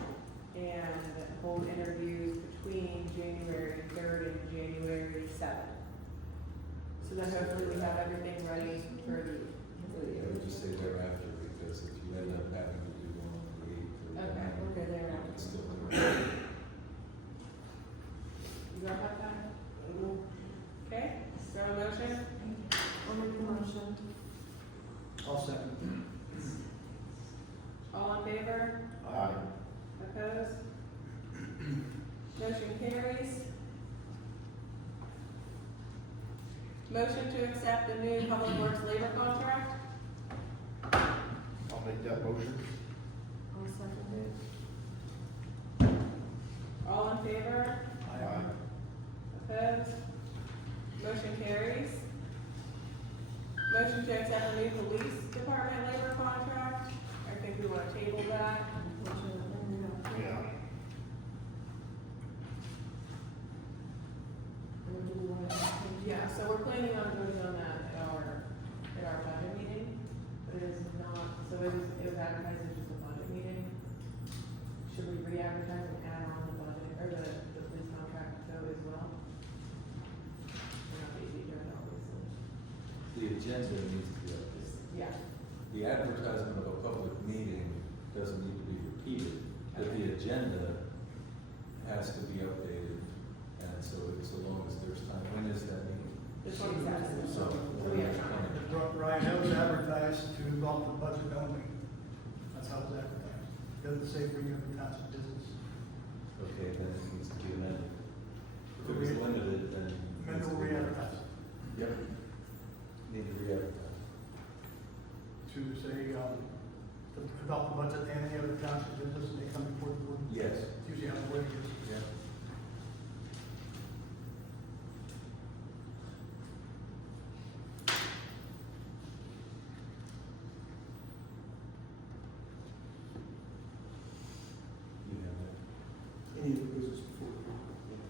and hold interviews between January 3rd and January 7th. So then hopefully we have everything ready for the I would just say thereafter, because if you end up having to do one on the 8th or the Okay, 9th, okay, thereafter. it's still there. You got that time? Okay, so a motion? I'll make the motion. I'll second. All in favor? Aye. Opposed? Motion carries. Motion to accept the new public works labor contract? I'll make that motion. I'll second it. All in favor? Aye. Opposed? Motion carries. Motion to accept the new police department labor contract? I think we want to table that. Unfortunately, So we're planning on voting on that at our budget meeting, but it is not, so it was advertised as just a budget meeting. Should we re-advertise and add on the budget, or the police contract though as well? We're not the AD during, obviously. The agenda needs to be updated. Yeah. The advertisement of a public meeting doesn't need to be repeated, but the agenda has to be updated. And so long as there's time, when is that meeting? The 27th. So, we have time. Ryan, that was advertised to involve the budget only. That's how it was advertised. Doesn't say bring up the township business. Okay, then it needs to be amended. If it was limited, then. it needs Amended to or be re-advertised. Yep. Need to re-advertise. To say, to adopt the budget and any other township business, and they come before the board. Yes. It's usually how the wording is. Yeah. You have that. Any other business before the board?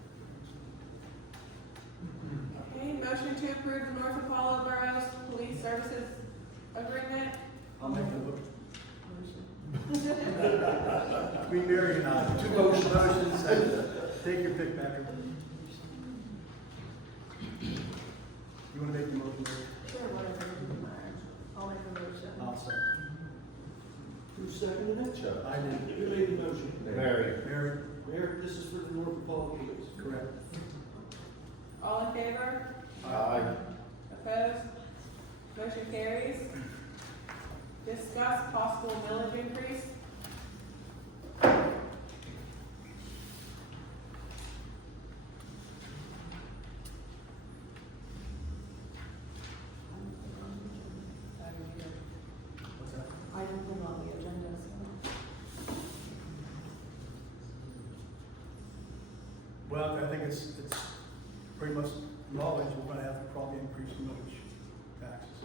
Okay, motion to approve the North Apollo Boroughs Police Services Agreement. I'll make the motion. We married now. Two motions. Motion, second. Take your pick, Patrick. You wanna make the motion? Sure, whatever, doesn't matter. I'll make a motion. I'll second. Who seconded it? Chuck. I did. Who made the motion? Mary. Mary? Mayor, this is for the North Apollo Police. Correct. All in favor? Aye. Opposed? Motion carries. Discuss possible millage increase. What's that? I didn't put it on the agenda, so. Well, I think it's pretty much knowledge we're gonna have to probably increase millage taxes.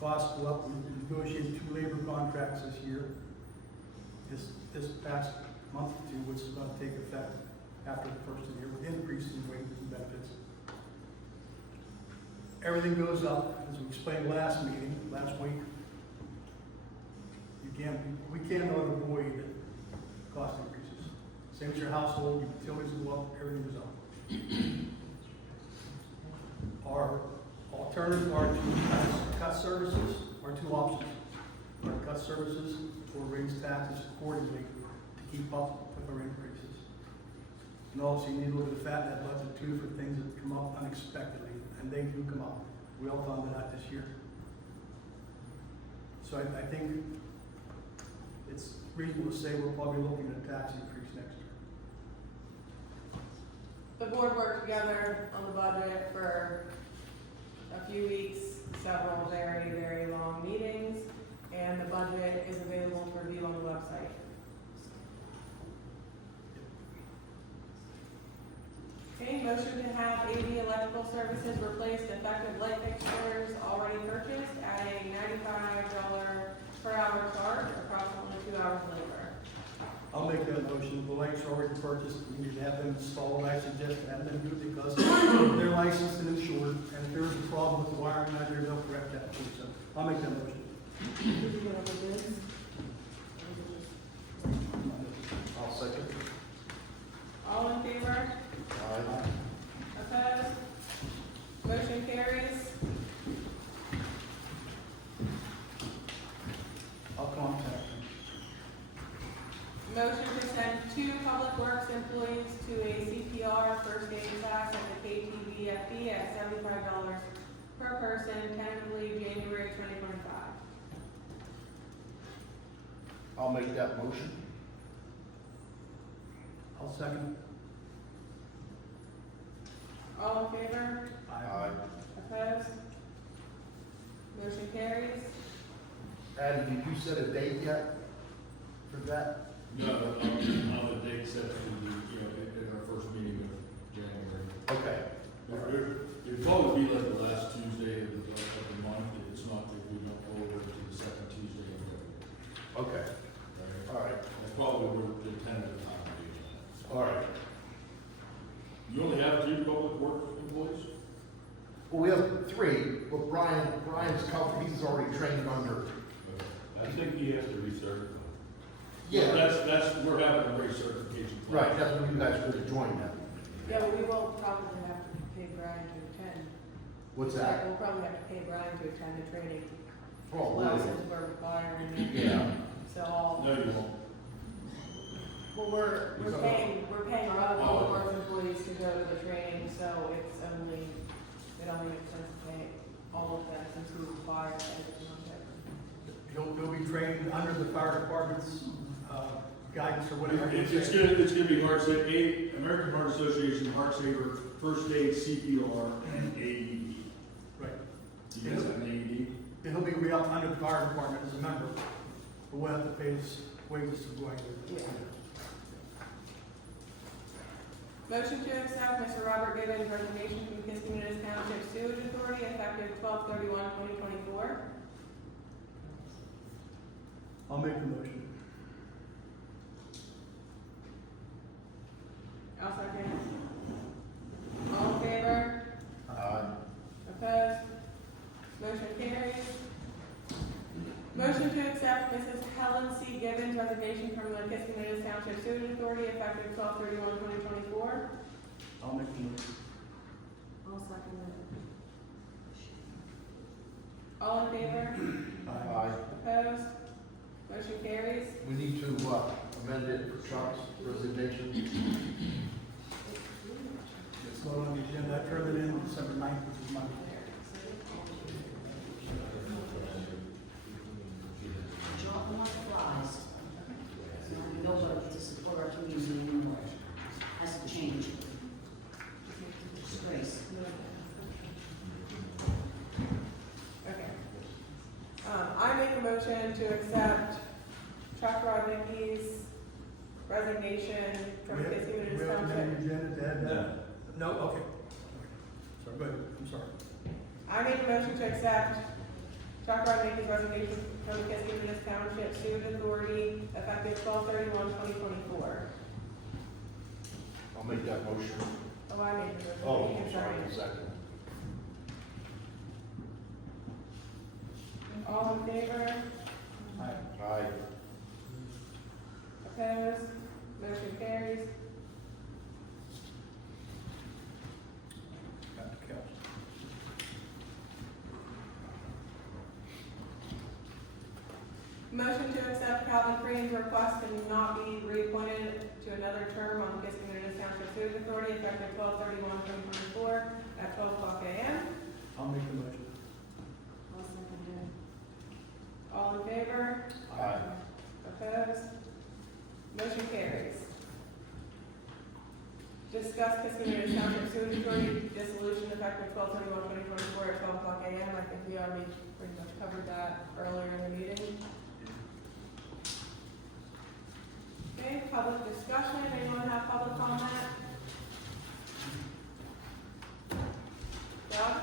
Costs go up, we negotiated 2 labor contracts this year. This past month or two, which is gonna take effect after the first of the year, with increases in wages and benefits. Everything goes up, as we explained last week. We can't avoid cost increases. Same as your household, your utilities go up, everything goes up. Our alternatives are to cut services, or 2 options. Or cut services or raise taxes accordingly to keep up with our increases. And also you need a little bit of fat in that budget too for things that come up unexpectedly, and they do come up. We all found that out this year. So I think it's reasonable to say we're probably looking at a tax increase next year. The board worked together on the budget for a few weeks, several very, very long meetings, and the budget is available for view on the website. Okay, motion to have AV electrical services replace defective light fixtures already purchased at a $95 per hour charge, approximately 2 hours labor. I'll make that motion. The lights are already purchased. We need to have them installed. I suggest have them do it because they're licensed and insured. And if there's a problem with the wiring out there, they'll correct that too. So I'll make that motion. Did you get other bids? I'll second. All in favor? Aye. Opposed? Motion carries. I'll contact them. Motion to send 2 public works employees to a CPR first aid class at the KTVFD at $75 per person, tentatively January 2025. I'll make that motion. I'll second. All in favor? Aye. Opposed? Motion carries. Adam, did you set a date yet for that? No, on the date set for the, in our first meeting of January. Okay. It'd probably be like the last Tuesday of the month, if it's not, if we don't go over to the second Tuesday of February. Okay. All right. That's probably where the tentative time would be. All right. You only have 2 public work employees? sergeant's covered, he's already trained under. I think he has to recertify. Yeah, That's, we're having a recertification. right, that's when you guys could join them. Yeah, but we will probably have to pay Brian to attend. What's that? We'll probably have to pay Brian to attend the training. Oh, Classes we're requiring. Yeah. So all, No, you won't. well, we're paying all of our employees to go to the training, so it only makes sense to pay all of them since we require everything on there. He'll be trained under the fire department's, guidance or whatever. It's gonna be American Heart Association, Heart Saver, First Aid, CPR, and AED. Right. Do you guys have an AED? He'll be up under the fire department as a member, but we'll have to pay his wages to go with it. Motion to accept Mr. Robert Gibbons' resignation from Kiski Township Sewage Authority effective 12/31/2024. I'll make the motion. I'll second. All in favor? Opposed? Motion carries. Motion to accept Mrs. Helen C. Gibbons' resignation from the Kiski Township Sewage Authority effective 12/31/2024. I'll make the motion. I'll second it. All in favor? Aye. Opposed? Motion carries. We need to, amend it for Chuck's resignation. It's not on the agenda. I turned it in December 9th, which is Monday. Dropping like flies. Nobody to support our community anymore. Hasn't changed. Disgrace. Okay. I make a motion to accept Chuck Rodnicki's resignation from We have Kiski to amend Township. the agenda to add that? No, okay. Sorry, go ahead. I'm sorry. I make a motion to accept Chuck Rodnicki's resignation from the Kiski Township Sewage Authority effective 12/31/2024. I'll make that motion. Oh, I made the motion. Oh, I'm I'm sorry, second. All in favor? Aye. Opposed? Motion carries. Got the couch. Motion to accept Calvin Green's request to not be reappointed to another term on the Kiski Township Sewage Authority effective 12/31/2024 at 12:00 a.m. I'll make the motion. I'll second it. All in favor? Aye. Opposed? Motion carries. Discuss Kiski Township Sewage Authority dissolution effective 12/31/2024 at 12:00 a.m. I think we already pretty much covered that earlier in the meeting. Okay, public discussion, anyone have public comment? Doug?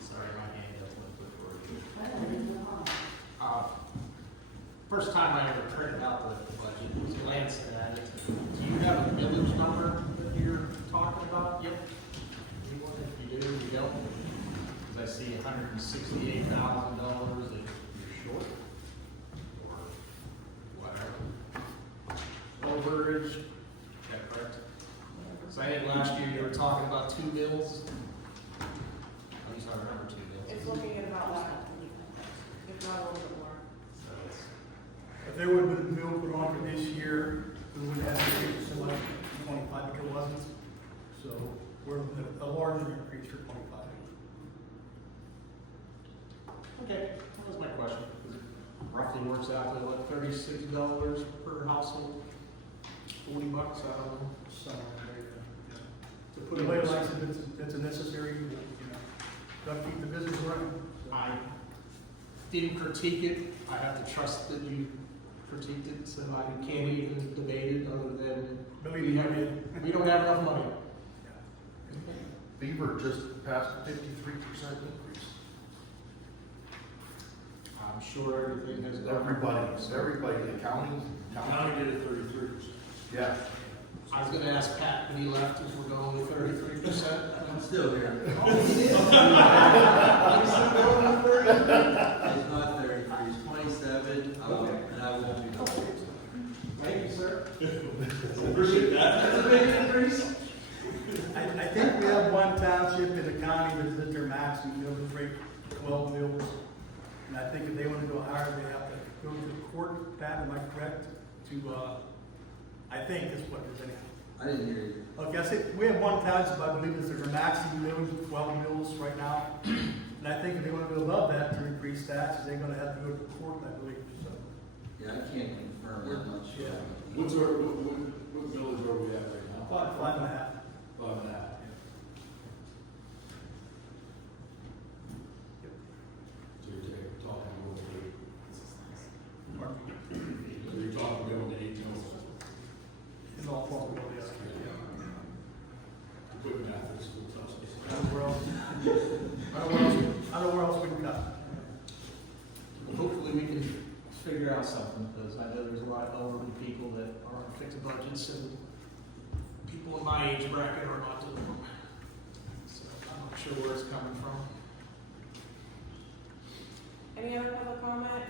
Sorry, my hand up went quick for you. First time I ever printed out the budget, was glancing at it. Do you have a millage number that you're talking about? Yep. Anyone, if you do, you don't? Because I see $168,000 that you're short. Or whatever. Overage, is that correct? So I think last year you were talking about 2 bills. At least I remember 2 bills. It's looking at about that, if not a little bit more. So it's, If there would have been a bill put on for this year, we would have had to so much 25, but there wasn't. So we're a larger increase for 25. okay, that was my question. It roughly works out to what, $36 per household? $40, I don't know. So, To put put it in away, like, perspective. it's a necessary, gotta keep the business running. So, I didn't critique it. I have to trust that you critiqued it, so I can't even debate it other than Believe me, I did. we don't have enough money. Beaver just passed a 53% increase. I'm sure everything has gone. Everybody, the county. County did it 33%. Yeah. I was gonna ask Pat when he left if we're going with 33%. I'm still here. It's not 33, it's 27, and I won't be voting. Thank you, sir. Appreciate that. That's a big increase. I think we have one township in the county that's at their maximum millage rate, 12 mills. And I think if they want to go higher, they have to go to the court. Pat, am I correct? To, I think is what it is anyhow. I didn't hear you. Okay, I said, we have one township, I believe, is their maximum millage of 12 mills right now. And I think if they want to go above that to increase taxes, they're going to have to go to the court, I believe, so. Yeah, I can't confirm that much. Yeah. What village are we at right now? 5.5. 5.5. So you're talking about so you're talking going to 8 mills. It's all probability, yeah. Quick math is school tells us. I don't know where else we can cut. Hopefully we can figure out something, because I know there's a lot of elderly people that are on fixed budgets, and people in my age bracket are not doing them. So I'm not sure where it's coming from. Any other public comment?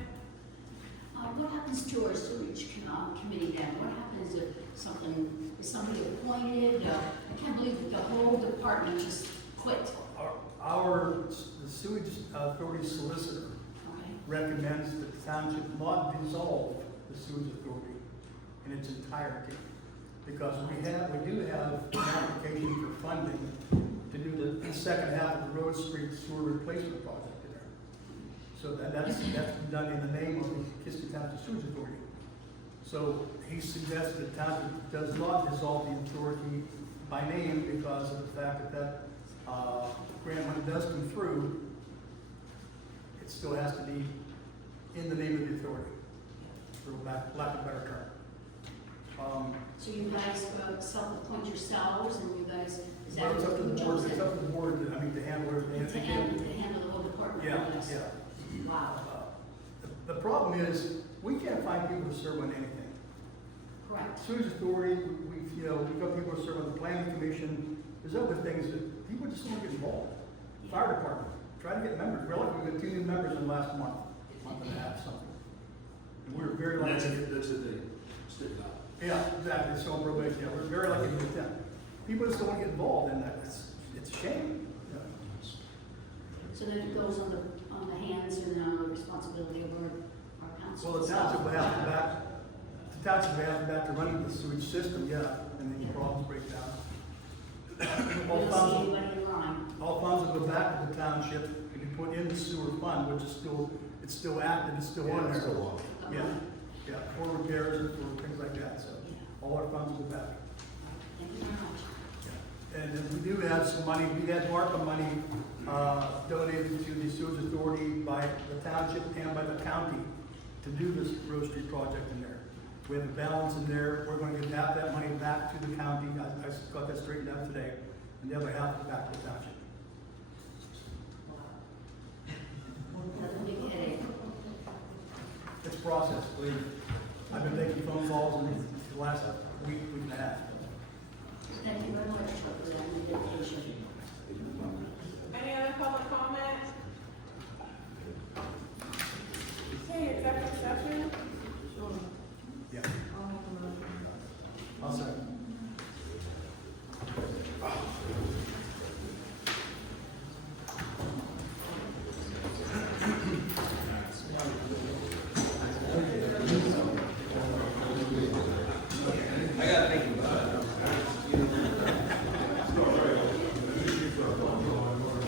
What happens to our sewage committee then? What happens if is somebody appointed? I can't believe that the whole department just quit. The sewage authority solicitor Okay. recommends that the township not dissolve the sewage authority in its entirety. Because we do have an application for funding to do the second half of the Road Street sewer replacement project there. So that's been done in the name of the Kiski Township Sewage Authority. So he suggests that the township does not dissolve the authority by name because of the fact that grant, when it does come through, it still has to be in the name of the authority, for lack of a better term. So you guys self-appoint yourselves, and you guys, is that Well, it's up to the board, Joe it's said? up to the board, to handle everything. To handle the whole department? Yeah, Yes. yeah. Wow, The problem is, we can't find people to serve on anything. correct. Sewage Authority, we've got people to serve on the planning commission. There's other things that people just don't get involved. Fire department, try to get members. We're lucky we got 2 new members in the last month and a half, something. And we're very lucky. That's the thing. Stick it out. Yeah, exactly. So on probation, yeah, we're very lucky to get them. People just don't get involved in that. It's a shame. Yeah. So then it goes on the hands and on the responsibility of our council. Well, the township will have to back to running the sewage system, yeah, and then the problems break down. We don't see anybody in line. All funds will go back to the township and be put in the sewer fund, which is still active, it's still on there. Yeah, yeah, for repairs and for things like that, so all our funds go back. Thank you very much. And then we do have some money, we had ARPA money donated to the sewage authority by the township and by the county to do this Road Street project in there. We have a balance in there, we're going to give half that money back to the county, I got that straightened out today, and the other half is back to the township. That's a big headache. It's a process, believe me. I've been making phone calls in the last week and a half. Thank you very much for that dedication. Any other public